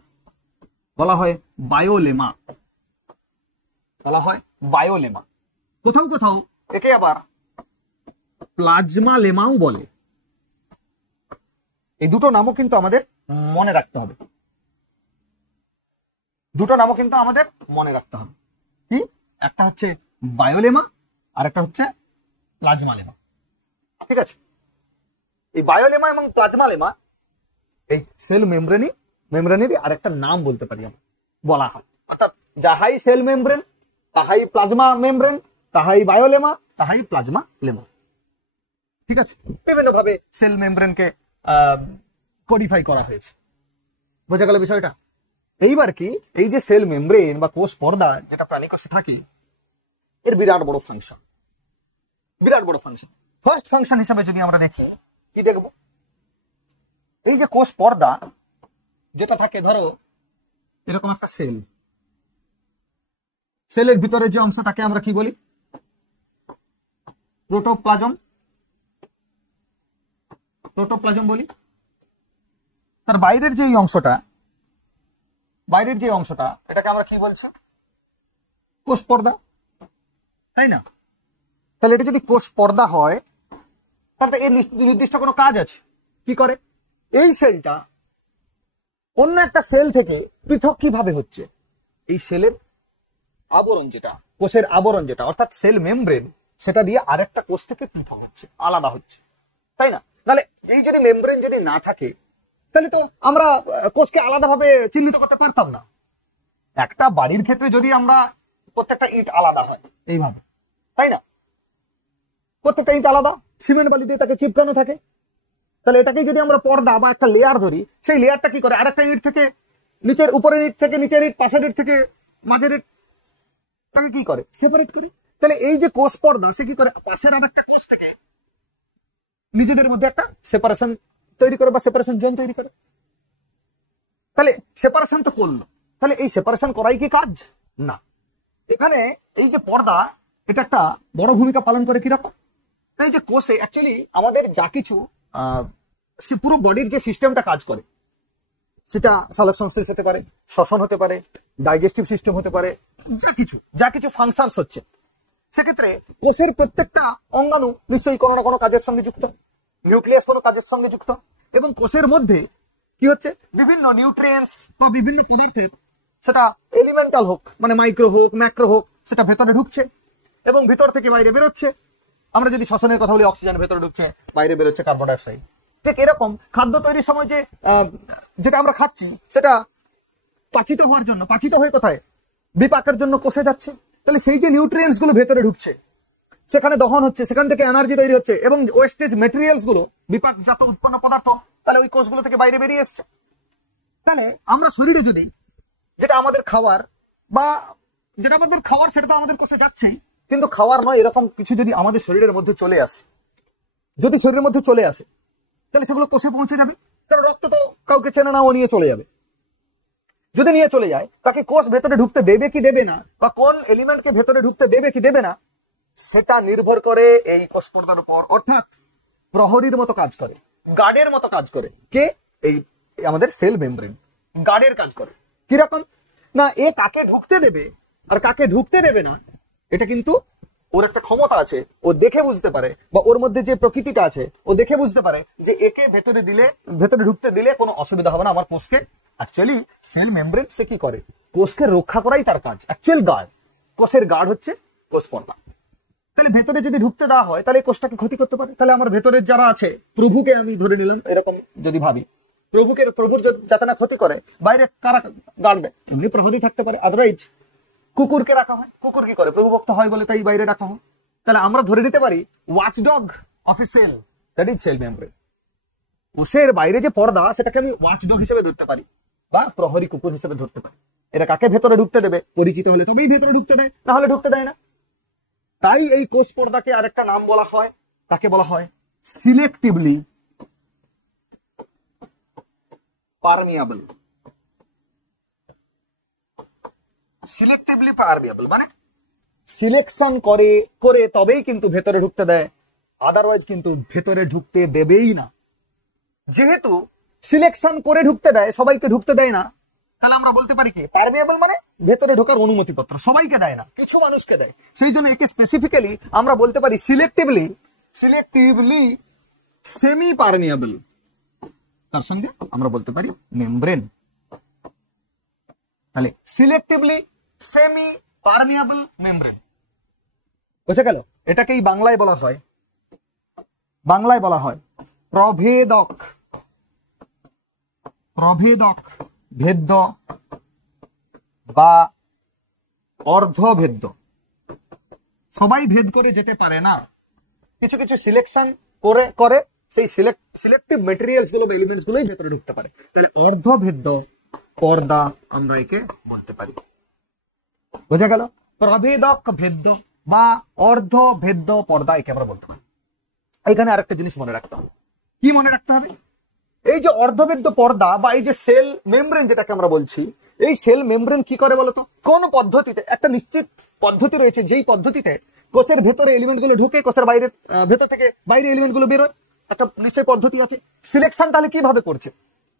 বলা হয় বায়োলেমা। বলা হয় বায়োলেমা। কোথাও কোথাও একে আবার প্লাজমা লেমাও বলে। এই দুটো নামও কিন্তু আমাদের মনে রাখতে হবে। দুটো নামও কিন্তু আমাদের মনে রাখতে হবে। কি? একটা হচ্ছে বায়োলেমা আর একটা হচ্ছে প্লাজমা লেমা। ঠিক আছে, এই বায়োলেমা এবং প্লাজমা লেমা এই সেল মেমব্রেনেরই আরেকটা নাম বলতে পারি আমরা, বলা হয়। অর্থাৎ যাহাই সেল মেমব্রেন তাহাই প্লাজমা মেমব্রেন, তাহাই বায়োলেমা, তাহাই প্লাজমা লেমা। ঠিক আছে, বিভিন্ন ভাবে সেল মেমব্রেনকে কোডিফাই করা হয়েছে। বোঝা গেল বিষয়টা? এইবার কি, এই যে সেল মেমব্রেন বা কোষ পর্দা যেটা প্রাণী কোষে থাকে, এর বিরাট বড় ফাংশন, বিরাট বড় ফাংশন। ফার্স্ট ফাংশন হিসেবে যদি আমরা দেখি, কি দেখব? এই যে কোষ পর্দা যেটা থাকে, ধরো এরকম একটা সেল, সেলের ভিতরে যে অংশ তাকে আমরা কি বলি? প্রোটোপ্লাজম। প্রোটোপ্লাজম বলি। তার বাইরের যে অংশটা, বাইরের যে অংশটা, এটাকে আমরা কি বলছি? কোষ পর্দা, তাই না? তাহলে এটা যদি কোষ পর্দা হয়, তাহলে এর নির্দিষ্ট কোনো কাজ আছে। কি করে? এই সেলটা অন্য একটা সেল থেকে পৃথক কিভাবে হচ্ছে? এই সেলের আবরণ যেটা, কোষের আবরণ যেটা, অর্থাৎ সেল মেমব্রেন, সেটা দিয়ে আরেকটা কোষ থেকে পৃথক হচ্ছে, আলাদা হচ্ছে, তাই না? তাহলে এই যদি মেমব্রেন যদি না থাকে, তাহলে তো আমরা কোষকে আলাদাভাবে চিহ্নিত করতে পারতাম না। একটা বাড়ির ক্ষেত্রে যদি আমরা প্রত্যেকটা ইট আলাদা হয় এইভাবে, তাই না? প্রত্যেকটা ইট আলাদা, সিমেন্ট বালি দিয়ে তাকে চিপকানো থাকে। তাহলে এটাকে যদি আমরা পর্দা বা একটা লেয়ার ধরি, সেই লেয়ারটা কি করে? আরেকটা ইট থেকে নিচের, উপরের ইট থেকে নিচের ইট, পাশের ইট থেকে মাঝের ইট, তাকে কি করে? সেপারেট করে। তাহলে এই যে কোষ পর্দা, সে কি করে? পাশের আর একটা কোষ থেকে নিজেদের মধ্যে একটা সেপারেশন তৈরি করে বা সেপারেশন জোন তৈরি করে। তাহলে সেপারেশন তো করলো, তাহলে এই সেপারেশন করাই কি কাজ? না। এখানে এই যে পর্দা, এটা একটা বড় ভূমিকা পালন করে। কিরকম? এই যে কোষে অ্যাকচুয়ালি আমাদের যা কিছু পুরো বডির যে সিস্টেমটা কাজ করে, সেটা সালোক সংশ্লেষ হতে পারে, শ্বসন হতে পারে, ডাইজেস্টিভ সিস্টেম হতে পারে, যা কিছু ফাংশনস হচ্ছে, সেক্ষেত্রে কোষের প্রত্যেকটা অঙ্গাণু নিশ্চয়ই কোনো না কোনো কাজের সঙ্গে যুক্ত, নিউক্লিয়াস কোনো কাজের সঙ্গে যুক্ত, এবং কোষের মধ্যে কি হচ্ছে? বিভিন্ন নিউট্রিয়েন্টস বা বিভিন্ন পদার্থের, সেটা এলিমেন্টাল হোক, মানে মাইক্রো হোক, ম্যাক্রো হোক, সেটা ভেতরে ঢুকছে এবং ভিতর থেকে বাইরে বেরোচ্ছে। আমরা যদি শ্বসনের কথা বলি, অক্সিজেন ভেতরে ঢুকছে, বাইরে বেরোচ্ছে কার্বন ডাইঅক্সাইড। ঠিক এরকম খাদ্য তৈরির সময় যে যেটা আমরা খাচ্ছি সেটা পাচিত হওয়ার জন্য, পাচিত হয়ে কোথায়, বিপাকের জন্য কোষে যাচ্ছে। তাহলে সেই যে নিউট্রিয়েন্টস গুলো ভেতরে ঢুকছে, সেখানে দহন হচ্ছে, সেখান থেকে এনার্জি তৈরি হচ্ছে, এবং ওয়েস্টেজ মেটেরিয়ালস গুলো, বিপাকজাত উৎপন্ন পদার্থ, তাহলে ওই কোষগুলো থেকে বাইরে বেরিয়ে এসছে। তাহলে আমরা শরীরে যদি যেটা আমাদের খাবার বা যেটা আমাদের খাওয়ার, সেটা তো আমাদের কোষে যাচ্ছেই, কিন্তু খাওয়ার নয় এরকম কিছু যদি আমাদের শরীরের মধ্যে চলে আসে, যদি শরীরের মধ্যে চলে আসে, তাহলে সেগুলো কোষে পৌঁছে যাবে। কারণ রক্ত তো কাউকে চেনে না, ও নিয়ে চলে যাবে। যদি নিয়ে চলে যায়, তাকে কোষ ভেতরে ঢুকতে দেবে কি দেবে না, বা কোন এলিমেন্টকে ভেতরে ঢুকতে দেবে কি দেবে না, সেটা নির্ভর করে এই কোষ পর্দার উপর। অর্থাৎ প্রহরীর মতো কাজ করে, গার্ডের মতো কাজ করে কে, এই আমাদের সেল মেমব্রেন গার্ডের কাজ করে। কিরকম না, এ কাকে ঢুকতে দেবে আর কাকে ঢুকতে দেবে না, এটা কিন্তু ওর একটা ক্ষমতা আছে, ও দেখে বুঝতে পারে, বা ওর মধ্যে যে প্রকৃতিটা আছে ও দেখে বুঝতে পারে যে একে ভেতরে ঢুকতে দিলে কোনো অসুবিধা হবে না আমার কোষকে। অ্যাকচুয়ালি সেল মেমব্রেন সে কি করে, কোষকে রক্ষা করাই তার কাজ। অ্যাকচুয়াল গার্ড, কোষের গার্ড হচ্ছে কোষ পর্দা। তাহলে ভেতরে যদি ঢুকতে দেওয়া হয়, তাহলে কোষটাকে ক্ষতি করতে পারে। তাহলে আমার ভেতরের যারা আছে, প্রভুকে আমি ধরে নিলাম, এরকম যদি ভাবি, প্রভুর যাতে না ক্ষতি করে, বাইরে কারা গার্ড দেয়, এমনি প্রহরী থাকতে পারে। আদারওয়াইজ কুকুরকে রাখা হয়, কুকুর কি করে, প্রভুভক্ত হয় বলে তাই বাইরে রাখা হয়। তাহলে আমরা ধরে নিতে পারি watchdog of a cell, that is cell membrane. কোষের বাইরে যে পর্দা, সেটাকে আমি ওয়াচডগ হিসেবে ধরতে পারি, বা প্রহরী কুকুর হিসেবে ধরতে পারি। এরা কাকে ভেতরে ঢুকতে দেবে, পরিচিত হলে তবেই ভেতরে ঢুকতে দেয়, না হলে ঢুকতে দেয় না। তাই এই কোষ পর্দাকে আরেকটা নাম বলা হয়, তাকে বলা হয় সিলেক্টিভলি পারমিয়াবল। সিলেক্টিভলি পারমিয়াবল মানে সিলেকশন করে তবেই কিন্তু ভেতরে ঢুকতে দেয়, আদারওয়াইজ কিন্তু ভেতরে ঢুকতে দেবেই না। যেহেতু সিলেকশন করে ঢুকতে দেয়, সবাইকে ঢুকতে দেয় না, তাহলে আমরা বলতে পারি কি, পারমিয়াবল মানে ভেতরে ঢোকার অনুমতিপত্র সবাইকে দেয় না, কিছু মানুষকে দেয়। সেই জন্য একে স্পেসিফিক্যালি আমরা বলতে পারি সিলেক্টিভলি সেমি পারমিয়াবল। তার সঙ্গে আমরা বলতে পারি মেমব্রেন। তাহলে সিলেক্টিভলি সেমি পারমিয়াবল মেমব্রেন, বুঝে গেল? এটাকেই বাংলায় বলা হয় প্রভেদক, ভেদ্য বা অর্ধভেদ্য। সবাই ভেদ করে যেতে পারে না, কিছু কিছু সিলেকশন করে সেই সিলেক্টিভ মেটেরিয়ালস গুলো বা এলিমেন্টস গুলোই ভেতরে ঢুকতে পারে। তাহলে অর্ধভেদ্য পর্দা আমরা একে বলতে পারি, বোঝা গেল? প্রভেদক ভেদ্য বা অর্ধভেদ্য পর্দা একে আমরা বলতে পারি। এখানে আরেকটা জিনিস মনে রাখতে হবে। কি মনে রাখতে হবে? এই যে অর্ধভেদ্য পর্দা বা এই যে সেল মেমব্রেন যেটাকে আমরা বলছি, এই সেল মেমব্রেন কি করে বলতো? কোন পদ্ধতিতে, একটা নিশ্চিত পদ্ধতি রয়েছে, যেই পদ্ধতিতে কোষের ভেতরে এলিমেন্ট গুলো ঢুকে, কোষের বাইরে ভেতর থেকে বাইরে এলিমেন্ট গুলো বেরোয়, একটা নিশ্চয় পদ্ধতি আছে। সিলেকশন তাহলে কিভাবে করছে,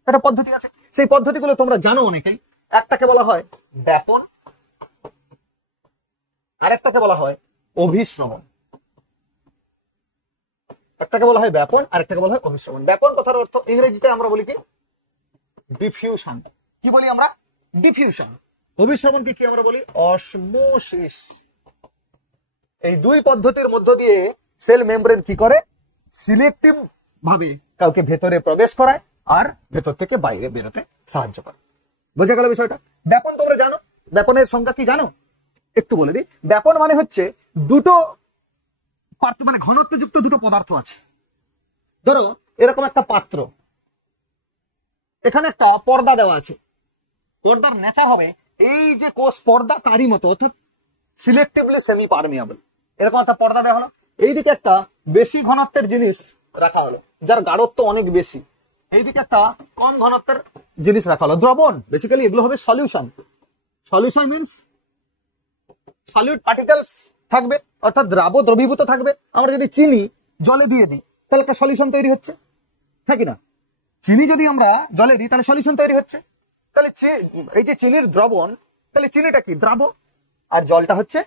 একটা পদ্ধতি আছে। সেই পদ্ধতিগুলো তোমরা জানো অনেকেই। একটাকে বলা হয় ব্যাপন, আরেকটাকে বলা হয় অভিশ্রমণ। একটাকে বলা হয় ব্যাপন, আরেকটাকে বলা হয় অভিশ্রমণ। ব্যাপন কথার অর্থ ইংরেজিতে আমরা বলি কি, ডিফিউশন। কি বলি আমরা? ডিফিউশন। অভিশ্রমণকে কি আমরা বলি? অসমোসিস। এই দুই পদ্ধতির মধ্য দিয়ে সেল মেমব্রেন কি করে? সিলেক্টিভ ভাবে কাউকে ভেতরে প্রবেশ করায় আর ভেতর থেকে বাইরে বেরোতে সাহায্য করে। বোঝা গেল বিষয়টা? ব্যাপন তোমরা জানো, ব্যাপনের সংজ্ঞা কি জানো? একটু বলে দিই। ব্যাপন মানে হচ্ছে দুটো মানে ঘনত্বযুক্ত দুটো পদার্থ আছে। ধরো এরকম একটা পাত্র, এখানে একটা পর্দা দেওয়া আছে। পর্দার নেচার হবে এই যে কোষ পর্দা তারই মতো, অর্থাৎ সিলেক্টিভলি সেমি পারমিয়াবল। এরকম একটা পর্দা দেওয়া হলো, এইদিকে একটা বেশি ঘনত্বের জিনিস রাখা হলো যার গাঢ়ত্ব অনেক বেশি, এইদিকে একটা কম ঘনত্বের জিনিস রাখা হলো, দ্রবণ। বেসিক্যালি এগুলো হবে solution. Solution means solute particles থাকবে, অর্থাৎ দ্রবীভূত থাকবে। আমরা যদি চিনি জলে দিয়ে দিই, তাহলে একটা সলিউশন তৈরি হচ্ছে, হ্যাঁ কি না? চিনি যদি আমরা জলে দিই, তাহলে সলিউশন তৈরি হচ্ছে। তাহলে এই যে চিনির দ্রবণ, তাহলে চিনিটা কি? দ্রাবক, আর জলটা হচ্ছে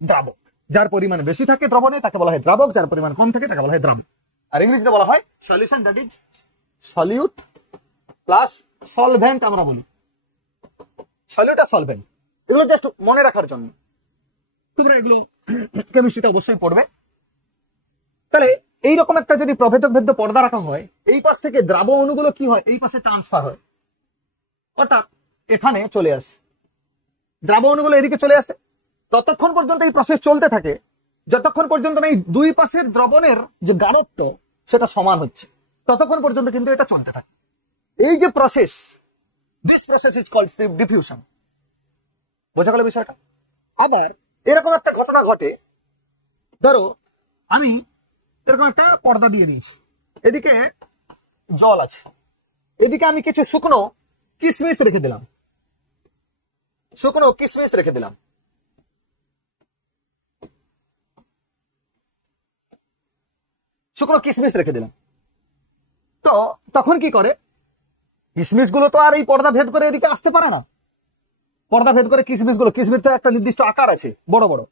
দ্রাবক। যার পরিমাণ বেশি থাকে দ্রবণে তাকে বলা হয় দ্রাবক, যার পরিমাণ কম থাকে তাকে বলা হয় দ্রাবক। আর ইংরেজিতে বলা হয় solution, that is solute plus solvent. আমরা বলি সলিউট আর সলভেন্ট, এগুলো জাস্ট মনে রাখার জন্য। তোমরা এগুলো কেমিস্ট্রিতে অবশ্যই পড়বে। তাহলে এইরকম একটা যদি প্রভেদক ভেদ্য পর্দা রাখা হয়, এই পাশ থেকে দ্রাব অণুগুলো কি হয়, এই পাশে ট্রান্সফার হয়, অর্থাৎ এখানে চলে আসে, দ্রাব অণুগুলো এদিকে চলে আসে। ততক্ষণ পর্যন্ত এই প্রসেস চলতে থাকে যতক্ষণ পর্যন্ত এই দুই পাশের দ্রবণের যে গাঢ়ত্ব সেটা সমান হচ্ছে, ততক্ষণ পর্যন্ত কিন্তু এটা চলতে থাকে। এই যে process, this process is called diffusion. বোঝা গেল বিষয়টা? আবার এরকম একটা ঘটনা ঘটে, ধরো আমি এরকম একটা পর্দা দিয়ে দিয়েছি, এদিকে জল আছে, এদিকে আমি কিছু শুকনো কিশমিশ রেখে দিলাম, শুকনো কিশমিশ রেখে দিলাম। শুকনো কিশমিশ রেখে দিলাম, তো তখন কি করে, কিশমিশ গুলো তো আর এই পর্দা ভেদ করে এদিকে আসতে পারে না। পর্দা ভেদ করে কিশমিশ গুলো, কিশমিশ তো একটা নির্দিষ্ট আকার আছে বড় বড়,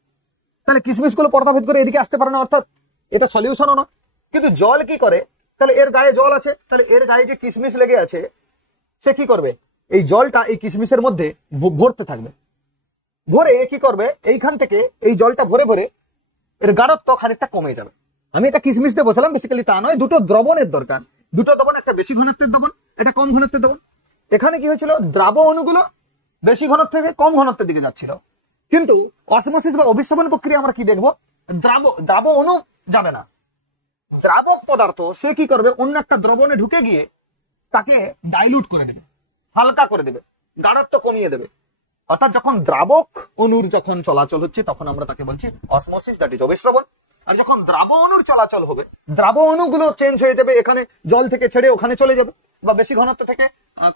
তাহলে কিশমিশ গুলো পর্দা ভেদ করে এদিকে আসতে পারে না, অর্থাৎ এটা সলিউশনও না। কিন্তু জল কি করে, তাহলে এর গায়ে জল আছে, তাহলে এর গায়ে যে কিশমিশ লেগে আছে সে কি করবে, এই জলটা এই কিশমিশের মধ্যে ভরতে থাকবে, ভরে কি করবে, এইখান থেকে এই জলটা ভরে ভরে এর গাঢ়ত্ব খানিকটা কমে যাবে। আমি এটা কিশমিশ দিয়ে বোঝালাম, বেসিক্যালি তা নয়, দুটো দ্রবণের দরকার, দুটো দ্রবণ, একটা বেশি ঘনত্বের দ্রবণ, এটা কম ঘনত্বের দ্রবণ। এখানে কি হয়েছিল, দ্রাব অণুগুলো বেশি ঘনত্ব থেকে কম ঘনত্বের দিকে যাচ্ছিল, কিন্তু অসমোসিস বা অভিস্রবণ প্রক্রিয়া আমরা কি দেখবো, দ্রাব অণু যাবে না, দ্রাবক পদার্থ সে কি করবে, অন্য একটা দ্রবণে ঢুকে গিয়ে তাকে ডাইলুট করে দেবে, হালকা করে দেবে, গাঢ়ত্ব কমিয়ে দেবে। অর্থাৎ যখন দ্রাবক অণুর যখন চলাচল হচ্ছে তখন আমরা তাকে বলছি অসমোসিস, দ্যাট ইজ অভিস্রবণ। আর যখন দ্রাব অণুর চলাচল হবে, দ্রাব অণুগুলো চেঞ্জ হয়ে যাবে, এখানে জল থেকে ছেড়ে ওখানে চলে যাবে, বা বেশি ঘনত্ব থেকে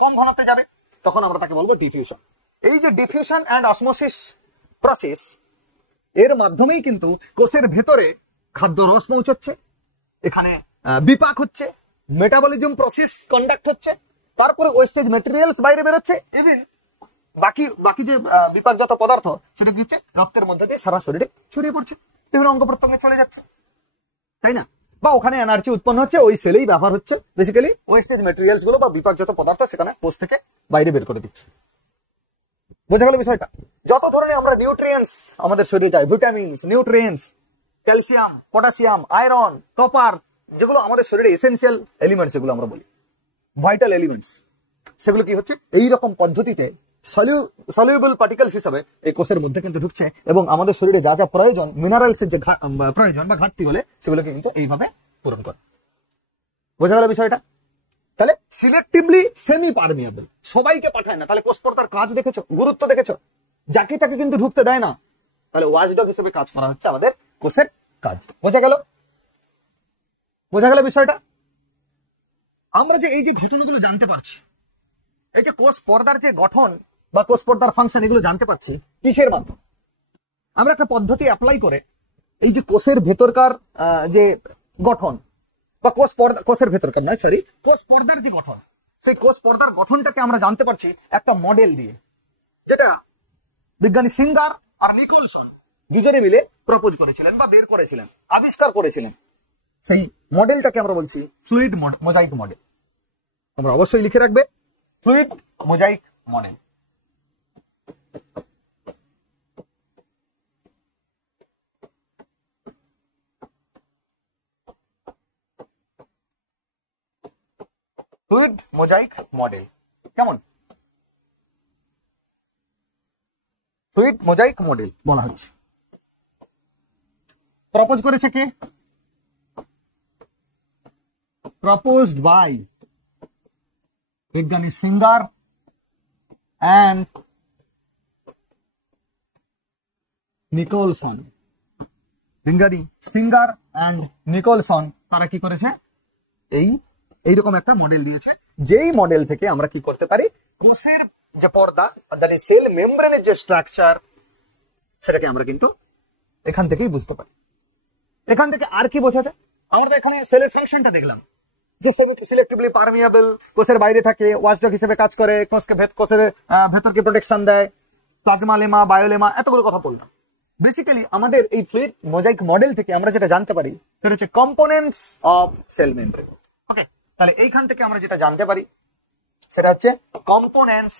কম ঘনত্বে যাবে, তখন আমরা তাকে বলবো ডিফিউশন। এই যে ডিফিউশন অ্যান্ড অসমোসিস প্রসেস, এর মাধ্যমেই কিন্তু কোষের ভেতরে খাদ্য রস পৌঁছচ্ছে, এখানে বিপাক হচ্ছে, মেটাবলিজম প্রসেস কন্ডাক্ট হচ্ছে, তারপরে ওয়েস্টেজ ম্যাটেরিয়ালস বাইরে বেরোচ্ছে, ইভেন বাকি বাকি যে বিপাকজাত পদার্থ সেটা কি হচ্ছে, রক্তের মধ্যে দিয়ে সারা শরীরে ছড়িয়ে পড়ছে, বিভিন্ন অঙ্গ প্রত্যঙ্গে চলে যাচ্ছে, তাই না? বা ওখানে এনার্জি উৎপন্ন হচ্ছে, ওই সেলেই ব্যবহার হচ্ছে, বেসিক্যালি ওয়েস্টেজ ম্যাটেরিয়ালস গুলো বা বিপাকজাত পদার্থ সেখানে কোষ থেকে বাইরে বের করে দিচ্ছে। বোঝা গেল বিষয়টা? যত ধরনের আমরা নিউট্রিয়েন্টস আমাদের শরীরে যায়, vitamins, nutrients, calcium, potassium, iron, copper, যেগুলো আমাদের শরীরে এসেনশিয়াল এলিমেন্টস, যেগুলো আমরা বলি ভাইটাল এলিমেন্টস, সেগুলো কি হচ্ছে এইরকম পদ্ধতিতে সলিউবল পার্টিকেলস হিসাবে এই কোষের মধ্যে কিন্তু ঢুকছে, এবং আমাদের শরীরে যা যা প্রয়োজন, মিনারেলসের যে প্রয়োজন বা ঘাটতি হলে সেগুলোকে কিন্তু এইভাবে পূরণ করে। বোঝা গেল বিষয়টা? তাহলে সিলেক্টিভলি সেমি পারমিয়েবল, সবাইকে পাঠায় না। তাহলে কোষ পর্দার কাজ দেখেছো, গুরুত্ব দেখেছো, যাকে তাকে কিন্তু ঢুকতে দেয় না। তাহলে ওয়াচডগ হিসেবে কাজ করা হচ্ছে আমাদের কোষের কাজ। বোঝা গেল? বোঝা গেল বিষয়টা? আমরা যে এই যে ঘটনাগুলো জানতে পারছি, এই যে কোষ পর্দার যে গঠন বা কোষ পর্দার ফাংশন, এগুলো জানতে পারছি কিসের মাধ্যমে? আমরা একটা পদ্ধতি অ্যাপ্লাই করে এই যে কোষের ভেতরকার যে গঠন বা কোষের ভেতরকার নয়, সরি, কোষ পর্দার যে গঠন, সেই কোষ পর্দার গঠনটাকে আমরা জানতে পারছি একটা মডেল দিয়ে, যেটা বিজ্ঞানী সিঙ্গার আর নিকোলসন দুজনে মিলে প্রপোজ করেছিলেন বা বের করেছিলেন, আবিষ্কার করেছিলেন। সেই মডেলটাকে আমরা বলছি ফ্লুইড মোজাইক মডেল। তোমরা অবশ্যই লিখে রাখবে, fluid mosaic model. Fluid mosaic model কেমন? ফ্লুইড মোজাইক মডেল বলা হচ্ছে। প্রপোজ করেছে কে? প্রপোজড বাই বিজ্ঞানী সিঙ্গার অ্যান্ড নিকোলসন। বিজ্ঞানী সিঙ্গার অ্যান্ড নিকোলসন তারা কি করেছে, এইরকম একটা মডেল দিয়েছে, যেই মডেল থেকে আমরা কি করতে পারি, কোষের যে পর্দা, সেল মেমব্রেনের যে স্ট্রাকচার, সেটাকে আমরা কিন্তু এখান থেকেই বুঝতে পারি। এখান থেকে আর কি বোঝা যায়? আমরা তো এখানে সেলের ফাংশনটা দেখলাম, যে সিলেক্টিভলি পারমিয়েবল, কোষের বাইরে থাকে, ওয়াচডগ হিসেবে কাজ করে, কোষের ভেতরকে প্রোটেকশন দেয়, প্লাজমা লেমা, বায়োলেমা, এতগুলো কথা বললাম। বেসিক্যালি আমাদের এই ফ্লুইড মোজাইক মডেল থেকে আমরা যেটা জানতে পারি সেটা হচ্ছে কম্পোনেন্টস অফ সেল মেমব্রেন। ওকে, তাহলে এইখান থেকে আমরা যেটা জানতে পারি সেটা হচ্ছে কম্পোনেন্টস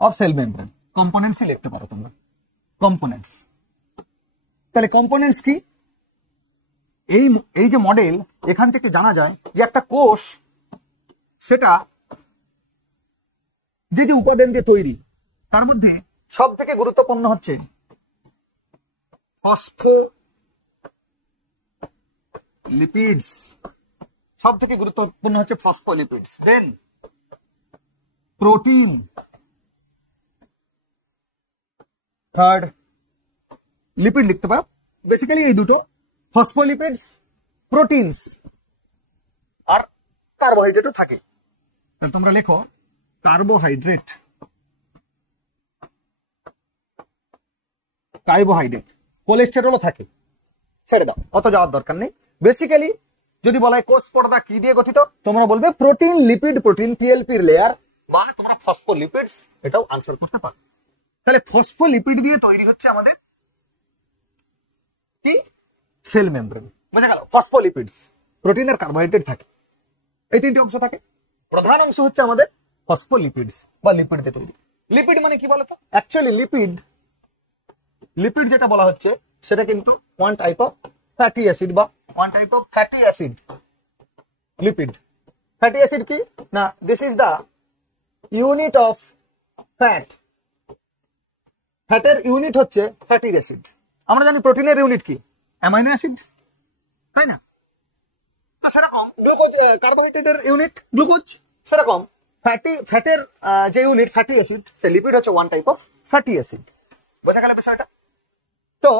অফ সেল মেমব্রেন। কম্পোনেন্টসই লিখতে পারো তোমরা, কম্পোনেন্টস। তাহলে কম্পোনেন্টস কি? এই যে মডেল, এখান থেকে জানা যায় যে একটা কোষ সেটা যে যে উপাদান দিয়ে তৈরি, তার মধ্যে সব থেকে গুরুত্বপূর্ণ হচ্ছে ফসফোলিপিডস। সব থেকে গুরুত্বপূর্ণ হচ্ছে ফসফোলিপিডস, দেন প্রোটিন, থার্ড লিপিড লিখতে পারো। বেসিক্যালি এই দুটো, ফসফোলিপিডস, প্রোটিনস আর কার্বোহাইড্রেটও থাকে। তাহলে তোমরা লেখো কার্বোহাইড্রেট, কোলেস্টেরলও থাকে, ছেড়ে দাও, অত যাওয়ার দরকার নেই। বেসিক্যালি যদি বলা হয় কোষ পর্দা কি দিয়ে গঠিত, তোমরা বলবে প্রোটিন, লিপিড, প্রোটিন পিএলপির লেয়ার, বা তোমরা ফসফোলিপিডস, এটাও আনসার করতে পারো। তাহলে ফসফোলিপিড দিয়ে তৈরি হচ্ছে আমাদের কি? Cell membrane. বুঝা গেল? ফসফোলিপিডস, প্রোটিন আর কার্বোহাইড্রেট থাকে, এই তিনটি অংশ থাকে। প্রধান অংশ হচ্ছে আমাদের ফসফোলিপিডস বা লিপিড দিয়ে তৈরি। লিপিড মানে কি বলতো? অ্যাকচুয়ালি লিপিড যেটা বলা হচ্ছে সেটা কিন্তু one type of fatty acid বা one type of fatty acid. Lipid, fatty acid কি না, this is the unit of fat. ফ্যাটের ইউনিট হচ্ছে ফ্যাটি অ্যাসিড। আমরা জানি প্রোটিনের ইউনিট কি? অ্যামাইনো অ্যাসিড, তাই না? সেরকম গ্লুকোজ, কার্বোহাইড্রেটের ইউনিট গ্লুকোজ। সেরকম ফ্যাটের যে ইউনিট ফ্যাটি অ্যাসিড, সে লিপিড হচ্ছে one type of fatty acid. বোঝা গেল বিষয়টা? তো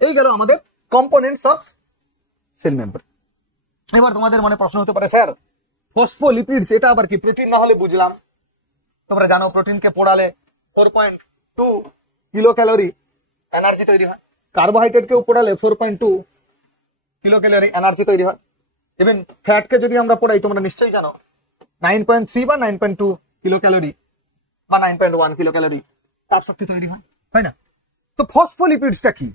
এই গেল আমাদের কম্পোনেন্টস অফ সেল মেমব্রেন। এবার তোমাদের মনে প্রশ্ন হতে পারে, স্যার ফসফোলিপিডস এটা আবার কি? প্রোটিন না হলে বুঝলাম, তোমরা জানো প্রোটিনকে পোড়ালে 4.2 কিলো ক্যালোরি এনার্জি তৈরি হয়, কার্বোহাইড্রেটকেও পোড়ালে 4.2 কিলো ক্যালোরি এনার্জি তৈরি হয়। ইভেন ফ্যাটকে যদি আমরা পোড়াই, তোমরা নিশ্চয়ই জানো 9.3 বা 9.2 কিলো ক্যালোরি বা 9.1 কিলো ক্যালোরি তাপ শক্তি তৈরি হয়, তাই না? তো ফসফোলিপিডসটা কি?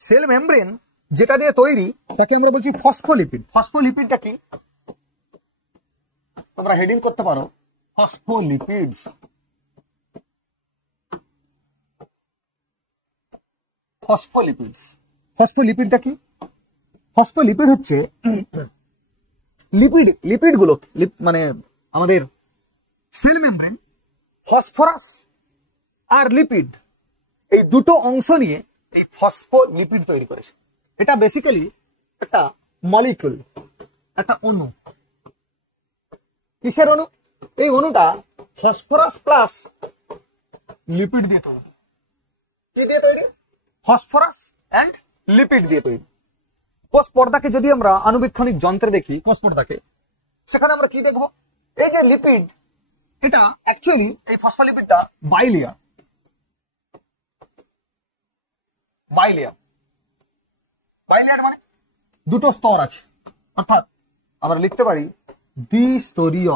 সেল মেমব্রেন যেটা দিয়ে তৈরি তাকে আমরা বলছি ফসফোলিপিড। ফসফোলিপিডটা কি? তোমরা হেডিং করতে পারো ফসফোলিপিডস। ফসফোলিপিডটা কি? ফসফোলিপিড হচ্ছে লিপিড গুলো, মানে আমাদের সেল মেমব্রেন ফসফরাস আর লিপিড এই দুটো অংশ নিয়ে এই ফসফোলিপিড তৈরি করেছে। এটা বেসিক্যালি একটা মলিকিউল, একটা অণু। কিসের অণু? এই অণুটা ফসফরাস প্লাস লিপিড দিয়ে তৈরি। কি দিয়ে তৈরি? ফসফরাস এন্ড লিপিড দিয়ে তৈরি। কোষ পর্দাকে যদি আমরা আণুবীক্ষণিক যন্ত্রে দেখি, কোষ পর্দাকে, সেখানে আমরা কি দেখবো? এই যে লিপিড, এটা অ্যাকচুয়ালি এই ফসফোলিপিডটা বাইলেয়ার। বাইলেয়ার মানে দুটো স্তর আছে, অর্থাৎ আমরা লিখতে পারি দ্বিস্তরীয়।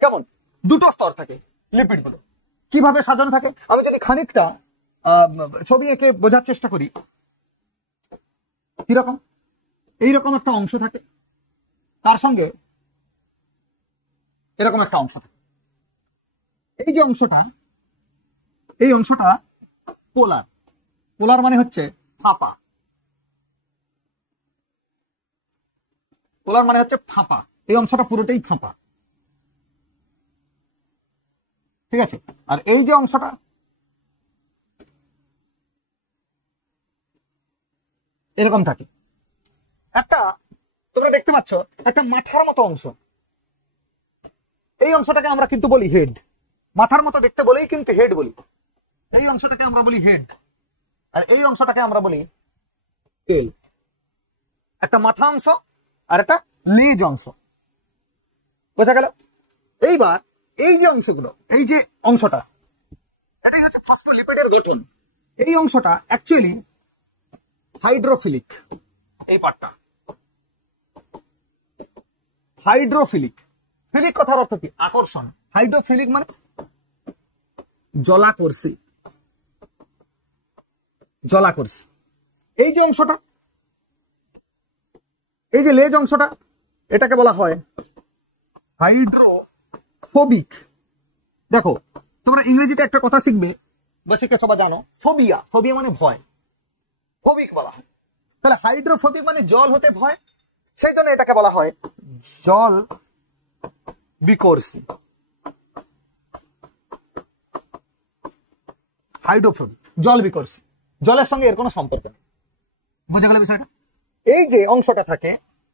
কেমন? দুটো স্তর থাকে লিপিড গুলো। কিভাবে সাজানো থাকে? আমি যদি খানিকটা ছবি এঁকে বোঝার চেষ্টা করি, কিরকম? এইরকম একটা অংশ থাকে, তার সঙ্গে এরকম একটা অংশ থাকে। এই যে অংশটা, এই অংশটা পোলার। পোলার মানে হচ্ছে ফাঁপা। পোলার মানে হচ্ছে ফাঁপা। এই অংশটা পুরোটাই ফাঁপা, ঠিক আছে? আর এই যে অংশটা, এরকম থাকে। একটা তোমরা দেখতে পাচ্ছ একটা মাথার মতো অংশ, এই অংশটাকে আমরা কিন্তু বলি হেড। মাথার মতো দেখতে বলেই কিন্তু হেড বলি। এই অংশটাকে আমরা বলি হেড, আর এই অংশটাকে আমরা বলি টেল। একটা মাথা অংশ আর একটা লেজ অংশ। বোঝা গেল? এইবার এই যে অংশগুলো, এই যে অংশটা, এটাই হচ্ছে ফসফোলিপিডের গঠন। এই অংশটা অ্যাকচুয়ালি হাইড্রোফিলিক। এই পার্টটা হাইড্রোফিলিক। ফিলিক কথার অর্থ কি? আকর্ষণ। হাইড্রোফিলিক মানে জলাকর্ষী। এই যে অংশটা, এই যে লেজ অংশটা, এটাকে বলা হয় হাইড্রোফোবিক। দেখো তোমরা ইংরেজিতে একটা কথা শিখবে বা শিখেছো বা জানো, ফোবিয়া। ফোবিয়া মানে ভয়, ফোবিক বলা হয়। তাহলে হাইড্রোফোবিক মানে জল হতে ভয়, সেই জন্য এটাকে বলা হয় জল বিকর্ষী। হাইড্রোফোবিক জল বিকর্ষী, জলের সঙ্গে এর কোনো সম্পর্ক নেই। বুঝে গেল বিষয়টা? এই যে অংশটা থাকে,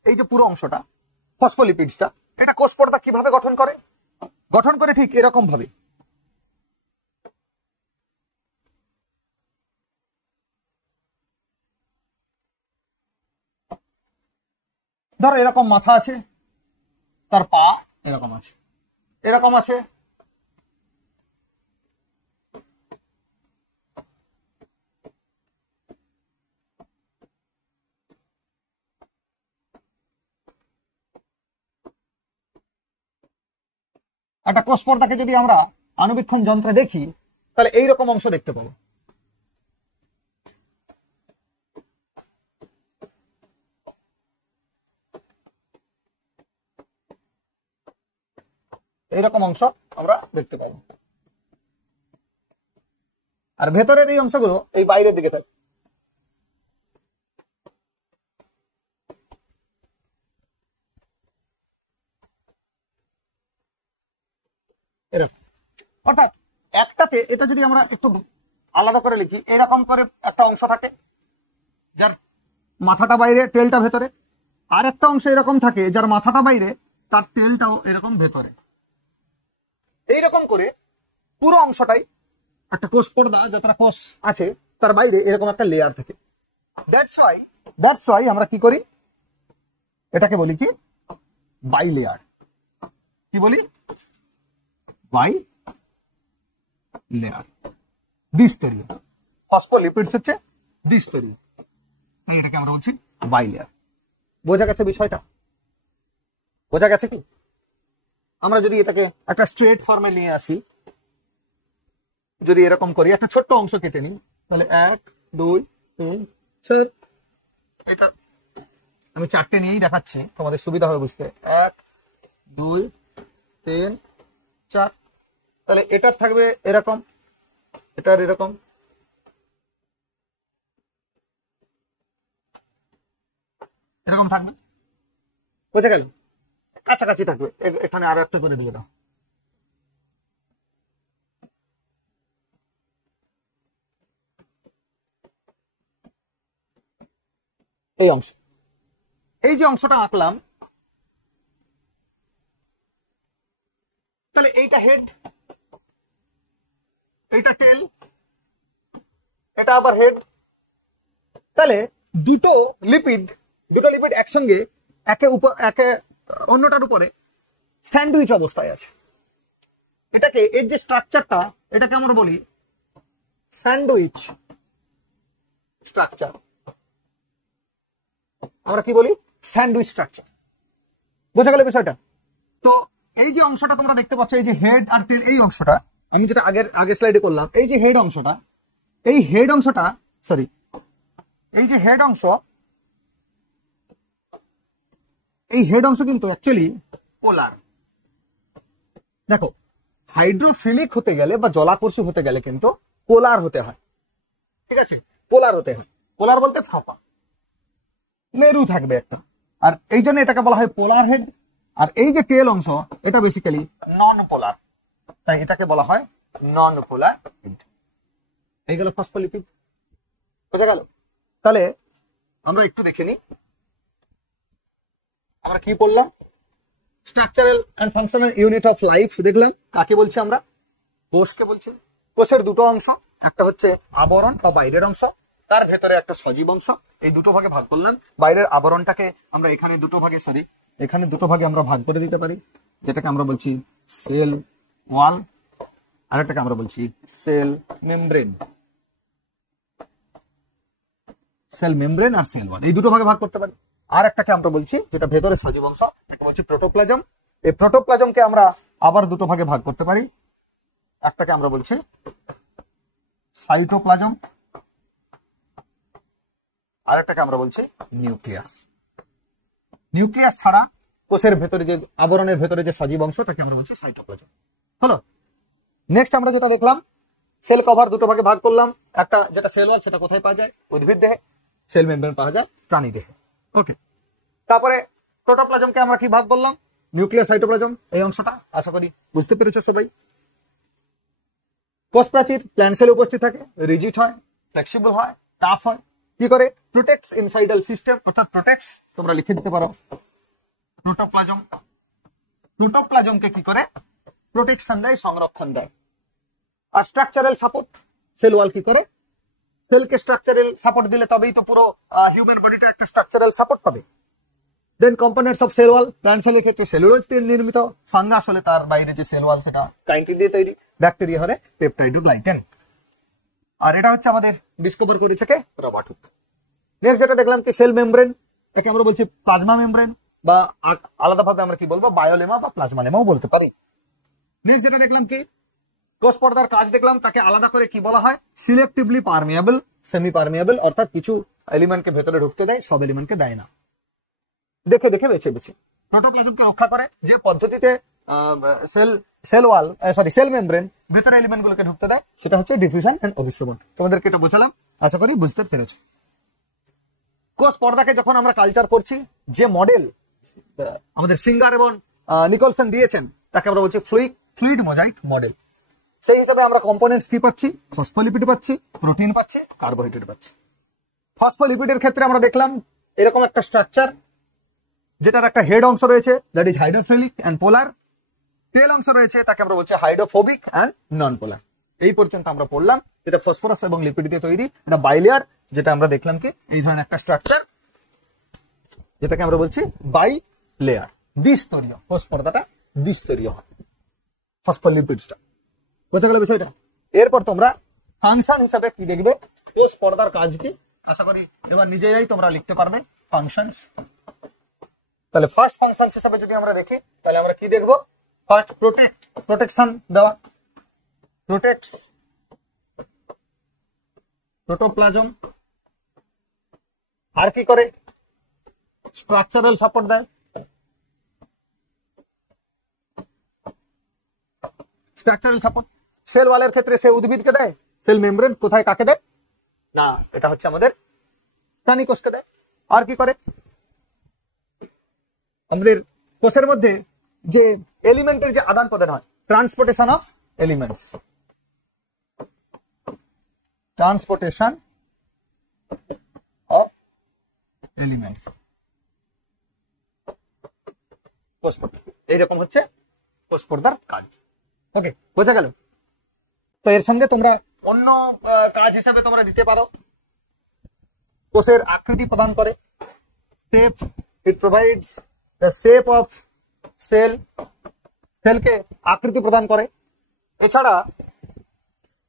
এই যে পুরো অংশটা ফসফোলিপিডসটা, এটা কোষ পর্দা কিভাবে গঠন করে? গঠন করে ঠিক এরকম ভাবে। ধরো এরকম মাথা আছে, তার পা এরকম আছে, এরকম আছে, একটা কোষ পর্দাকে যদি আমরা আণুবীক্ষণ যন্ত্রে দেখি তাহলে এইরকম অংশ দেখতে পাবো। এইরকম অংশ আমরা দেখতে পাবো, আর ভেতরের এই অংশগুলো এই বাইরের দিকে থাকে। এরকম, অর্থাৎ একটাতে, এটা যদি আমরা একটু আলাদা করে লিখি, এরকম করে একটা অংশ থাকে যার মাথাটা বাইরে, টেলটা ভেতরে, আর একটা অংশ এরকম থাকে যার মাথাটা বাইরে, তার টেলটাও এরকম ভেতরে। এইরকম করে পুরো অংশটাই একটা কোষ পর্দা, যতটা কোষ আছে তার বাইরে এরকম একটা লেয়ার থাকে। দ্যাটস ওয়াই আমরা কি করি, এটাকে বলি কি, বাই লেয়ার। কি বলি? By layer, দ্বিস্তরীয়। ফসফোলিপিডস হচ্ছে দ্বিস্তরীয়, তাই এটাকে আমরা বলছি বাই লেয়ার। বোঝা গেছে বিষয়টা? বোঝা গেছে কি? আমরা যদি এটাকে একটা স্ট্রেট ফর্মে নিয়ে আসি, যদি এরকম করি, একটা ছোট্ট অংশ কেটে নিই, তাহলে 1 2 3 4, এটা আমি 4টে নিয়েই দেখাচ্ছি, তোমাদের সুবিধা হবে বুঝতে। 1 2 3 4, তাহলে এটার থাকবে এরকম, এটার এরকম, এরকম থাকবে। বুঝে গেল? কাছাকাছি থাকবে। এখানে আর একটা করে দিয়ে দাও। এই অংশ, এই যে অংশটা আঁকলাম, তাহলে এইটা হেড, এইটা টেল, এটা আবার হেড। তাহলে দুটো লিপিড একসঙ্গে একে অন্যটার উপরে স্যান্ডউইচ অবস্থায় আছে। এটাকে, এর যে স্ট্রাকচারটা, এটাকে আমরা বলি স্যান্ডউইচ স্ট্রাকচার। আমরা কি বলি? Sandwich structure. বোঝা গেল বিষয়টা? তো এই যে অংশটা তোমরা দেখতে পাচ্ছ, এই যে হেড আর টেল, এই অংশটা আমি যেটা আগের স্লাইডে করলাম, এই যে হেড অংশটা, এই হেড অংশটা, সরি, এই যে হেড অংশ, এই হেড অংশ কিন্তু অ্যাকচুয়ালি পোলার। দেখো, হাইড্রোফিলিক হতে গেলে বা জলাকর্ষী হতে গেলে কিন্তু পোলার হতে হয়। ঠিক আছে? পোলার হতে হয়। পোলার বলতে ফাঁপা, মেরু থাকবে একটা। আর এই জন্য এটাকে বলা হয় পোলার হেড। আর এই যে টেল অংশ, এটা বেসিক্যালি নন পোলার, তাই এটাকে বলা হয় নন পোলার হেড। এই গেল ফসফোলিপিড। বোঝা গেল? তাহলে আমরা একটু দেখে নিই আমরা কি পড়লাম। Structural and functional unit of life দেখলাম। কাকে বলছি আমরা? কোষকে বলছি। কোষের দুটো অংশ, একটা হচ্ছে আবরণ বা বাইরের অংশ, তার ভেতরে একটা সজীব অংশ। এই দুটো ভাগে ভাগ করলাম। বাইরের আবরণটাকে আমরা এখানে দুটো ভাগে আমরা ভাগ করে দিতে পারি, যেটাকে আমরা বলছি সেল ওয়াল, আর একটাকে আমরা বলছি সেল মেমব্রেন। সেল মেমব্রেন আর সেল ওয়াল, এই দুটো ভাগে ভাগ করতে পারি। আর একটাকে আমরা বলছি, যেটা ভেতরে সজীব অংশ, এটা হচ্ছে প্রোটোপ্লাজম। এই প্রোটোপ্লাজমকে আমরা আবার দুটো ভাগে ভাগ করতে পারি। একটাকে আমরা বলছি সাইটোপ্লাজম, আর একটাকে আমরা বলছি নিউক্লিয়াস। নিউক্লিয়াস ছাড়া কোষের ভেতরে যে আবরণের ভেতরে যে সজীব অংশ, তাকে আমরা বলছি সাইটোপ্লাজম। হলো? নেক্সট আমরা যেটা দেখলাম, সেল কভার দুটো ভাগে ভাগ করলাম। একটা যেটা সেল ওয়াল, সেটা কোথায় পাওয়া যায়? উদ্ভিদ দেহে। সেল মেমব্রেন পাওয়া যায় প্রাণী দেহে। ওকে, তারপরে প্রোটোপ্লাজমকে আমরা কি ভাগ করলাম? নিউক্লিয়াস, সাইটোপ্লাজম, এই অংশটা আশা করি বুঝতে পেরেছো সবাই। কোষ প্রাচীর প্ল্যান্ট সেলে উপস্থিত থাকে, রিজিড হয়, ফ্লেক্সিবল হয়, টাফ হয়। কি করে? প্রোটেক্টস ইনসাইডাল সিস্টেম, অর্থাৎ প্রোটেক্টস, তোমরা লিখে দিতে পারো প্রোটোপ্লাজম। প্রোটোপ্লাজমকে কি করে? প্রোটেকশন দেয়, সংরক্ষণ দেয়। আর স্ট্রাকচারাল সাপোর্ট, সেল ওয়াল কি করে? সেলকে স্ট্রাকচারাল সাপোর্ট দিলে তবেই তো পুরো হিউম্যান বডিটা একটা স্ট্রাকচারাল সাপোর্ট পাবে। Then components of cell wall, plant সেলের ক্ষেত্রে সেলুলোজ দিয়ে নির্মিত, ফাঙ্গাস হলে তার বাইরে যে সেল ওয়াল সেটা কাইটিন দিয়ে তৈরি, ব্যাকটেরিয়া হলে পেপটাইডোগ্লাইকেন। আর এটা হচ্ছে আমাদের ডিসকভার করেছে কে? Robert Hooke. নেক্সট যেটা দেখলাম কি সেল মেমব্রেন, একে আমরা বলছি প্লাজমা মেমব্রেন, বা আলাদাভাবে আমরা কি বলবো? বায়োলেমা বা প্লাজমা লেমাও বলতে পারি। নেক্সট যেটা দেখলাম কি কোষ পর্দার কাজ দেখলাম, তাকে আলাদা করে কি বলা হয়? সিলেক্টিভলি পারমিয়েবল, সেমি পারমিয়েবল, অর্থাৎ কিছু এলিমেন্টকে ভেতরে ঢুকতে দেয়, সব এলিমেন্টকে দেয় না, দেখে দেখে বেছে বেছে। প্রোটোপ্লাজমকে রক্ষা করে যে পদ্ধতিতে সেল মেমব্রেন ভেতরে এলিমেন্ট গুলোকে ঢুকতে দেয়, সেটা হচ্ছে ডিফিউশন এন্ড অভিস্রবণ। তোমাদেরকে এটা বোঝালাম, আশা করি বুঝতে পেরেছো। কোষ পর্দাকে যখন আমরা কালচার করছি, যে মডেল আমাদের সিঙ্গার এবং নিকলসন দিয়েছেন, তাকে আমরা বলছি ফ্লুইড মোজাইক মডেল। সেই হিসাবে আমরা কম্পোনেন্টস কি পাচ্ছি? ফসফোলিপিড পাচ্ছি, প্রোটিন পাচ্ছি, কার্বোহাইড্রেট পাচ্ছি। ফসফোলিপিডের ক্ষেত্রে আমরা দেখলাম এরকম একটা স্ট্রাকচার, যেটার একটা হেড অংশ রয়েছে, দ্যাট ইজ হাইড্রোফিলিক এন্ড পোলার। টেল অংশ রয়েছে, তাকে আমরা বলছি হাইড্রোফোবিক এন্ড নন পোলার। এই পর্যন্ত আমরা পড়লাম। এটা ফসফরাস এবং লিপিড দিয়ে তৈরি, এটা বাইলেয়ার, যেটা আমরা দেখলাম কি এই ধরনের একটা স্ট্রাকচার, যেটাকে আমরা বলছি বাই লেয়ার, দ্বিস্তরীয়। কোষ পর্দাটা দ্বিস্তরীয় হয়, ফসফোলিপিডসটা। বোঝা গেল বিষয়টা? এরপর তোমরা ফাংশন হিসাবে কি দেখবে? কোষ পর্দার কাজ কি? আশা করি এবার নিজেরাই তোমরা লিখতে পারবে ফাংশনস। তাহলে ফার্স্ট ফাংশন হিসাবে যদি আমরা দেখি, তাহলে আমরা কি দেখবো? ফার্স্ট প্রোটেকশন দেওয়া, প্রোটেক্টস প্রোটোপ্লাজম। আর কি করে? স্ট্রাকচারাল সাপোর্ট দেয়। স্ট্রাকচারাল সাপোর্ট সেল ওয়ালের ক্ষেত্রে সে উদ্ভিদকে দেয়, সেল মেমব্রেন কোথায় কাকে দেয়? না, এটা হচ্ছে আমাদের প্রাণী কোষকে দেয়। আর কি করে? আমাদের কোষের মধ্যে যে এলিমেন্টের যে আদান প্রদান হয়, transportation of elements, transportation of elements, কোষ পর্দা। এইরকম হচ্ছে কোষ পর্দার কাজ। ওকে, বোঝা গেল? তো এর সঙ্গে তোমরা অন্য কাজ হিসাবে তোমরা দিতে পারো, কোষের আকৃতি প্রদান করে, shape, it provides the shape of cell, সেলকে আকৃতি প্রদান করে। এছাড়া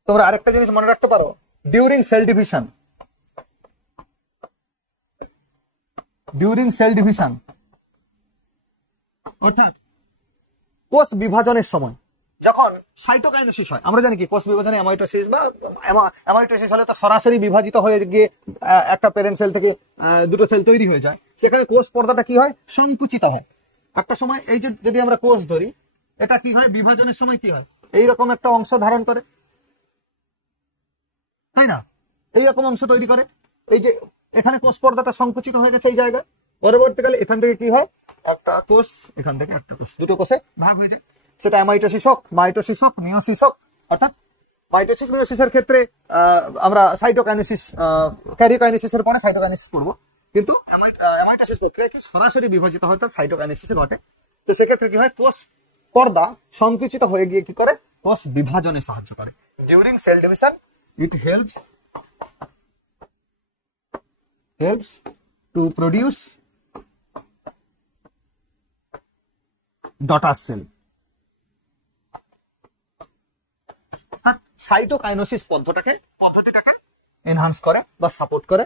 তোমরা আরেকটা জিনিস মনে রাখতে পারো, ডিউরিং সেল ডিভিশন, অর্থাৎ কোষ বিভাজনের সময় যখন সাইটোকাইনেসিস হয়, আমরা জানি কি কোষ বিভাজনে অ্যামাইটোসিস বা অ্যামাইটোসিস হলে তো সরাসরি বিভাজিত হয়ে গিয়ে একটা প্যারেন্ট সেল থেকে দুটো সেল তৈরি হয়ে যায়। সেখানে কোষ পর্দাটা কি হয়? সংকুচিত হয়। একটা সময় এই যে যদি আমরা কোষ ধরি, এটা কি হয়? বিভাজনের সময় কি হয়? এইরকম একটা অংশ ধারণ করে, তাই না? এইরকম অংশ তৈরি করে। এই যে এখানে কোষ পর্দাটা সংকুচিত হয়ে গেছে এই জায়গায়, পরবর্তীকালে এখান থেকে কি হয়? একটা কোষ, এখান থেকে একটা কোষ, দুটো কোষে ভাগ হয়ে যায়। সেটা মাইটোসিস হোক, মাইটোসিস হোক, মিওসিস হোক। অর্থাৎ মাইটোসিস মিওসিসের ক্ষেত্রে আমরা সাইটোকাইনেসিস, ক্যারিওকাইনেসিসের পরে সাইটোকাইনেসিস করবো, কিন্তু অ্যামাইটোসিস প্রক্রিয়া কি সরাসরি বিভাজিত হয়, তার সাইটোকাইনেসিস ঘটে। তো সেক্ষেত্রে কি হয়? কোষ পর্দা সংকুচিত হয়ে গিয়ে কি করে? কোষ বিভাজনে সাহায্য করে। During cell division it helps to produce daughter cell. Cytokinesis পদ্ধতিটাকে এনহান্স করে বা সাপোর্ট করে,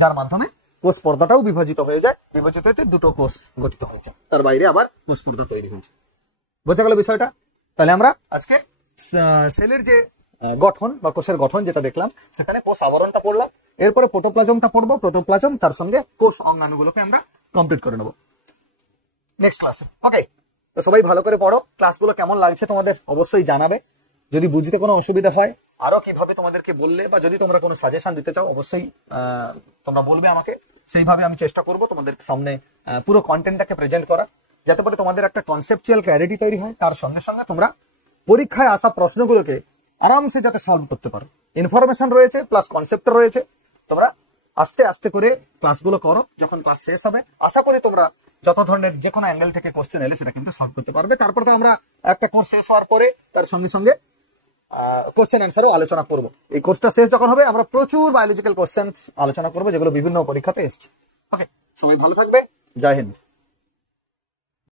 যার মাধ্যমে কোষ পর্দাটাও বিভাজিত হয়ে যায়, বিভাজিত হতে দুটো কোষ গঠিত হয়ে যায়, তার বাইরে আবার কোষ পর্দা তৈরি হয়েছে। বোঝা গেল বিষয়টা? তাহলে আমরা আজকে সেলের যে গঠন বা কোষের গঠন যেটা দেখলাম, সেখানে কোষ আবরণটা পড়লাম, এরপরে প্রোটোপ্লাজমটা পড়বো, প্রোটোপ্লাজম তার সঙ্গে কোষ অঙ্গাণুগুলোকে আমরা কমপ্লিট করে নেবো নেক্সট ক্লাসে। ওকে, তো সবাই ভালো করে পড়ো। ক্লাসগুলো কেমন লাগছে তোমাদের অবশ্যই জানাবে। যদি বুঝতে কোনো অসুবিধা হয়, আরো কিভাবে তোমাদেরকে বললে, বা যদি তোমরা কোনো সাজেশন দিতে চাও অবশ্যই তোমরা বলবে আমাকে। সেইভাবে আমি চেষ্টা করব তোমাদের সামনে পুরো কন্টেন্টটাকে প্রেজেন্ট করা, যাতে করে তোমাদের একটা কনসেপচুয়াল ক্ল্যারিটি তৈরি হয়। তার সঙ্গে সঙ্গে তোমরা পরীক্ষায় আসা প্রশ্নগুলোকে আরামসে যাতে সলভ করতে পারো। ইনফরমেশন রয়েছে প্লাস কনসেপ্ট রয়েছে। তোমরা আস্তে আস্তে করে ক্লাসগুলো করো, যখন ক্লাস শেষ হবে আশা করি তোমরা যত ধরনের যে কোনো অ্যাঙ্গেল থেকে কোশ্চেন এলে সেটা কিন্তু সলভ করতে পারবে। তারপর তো আমরা একটা কোর্স শেষ হওয়ার পরে তার সঙ্গে সঙ্গে কোশ্চেন অ্যান্সারও আলোচনা করব। এই কোর্সটা শেষ যখন হবে আমরা প্রচুর বায়োলজিক্যাল কোশ্চেন আলোচনা করবো, যেগুলো বিভিন্ন পরীক্ষাতে এসছে। ওকে, সবাই ভালো থাকবে। জয় হিন্দ।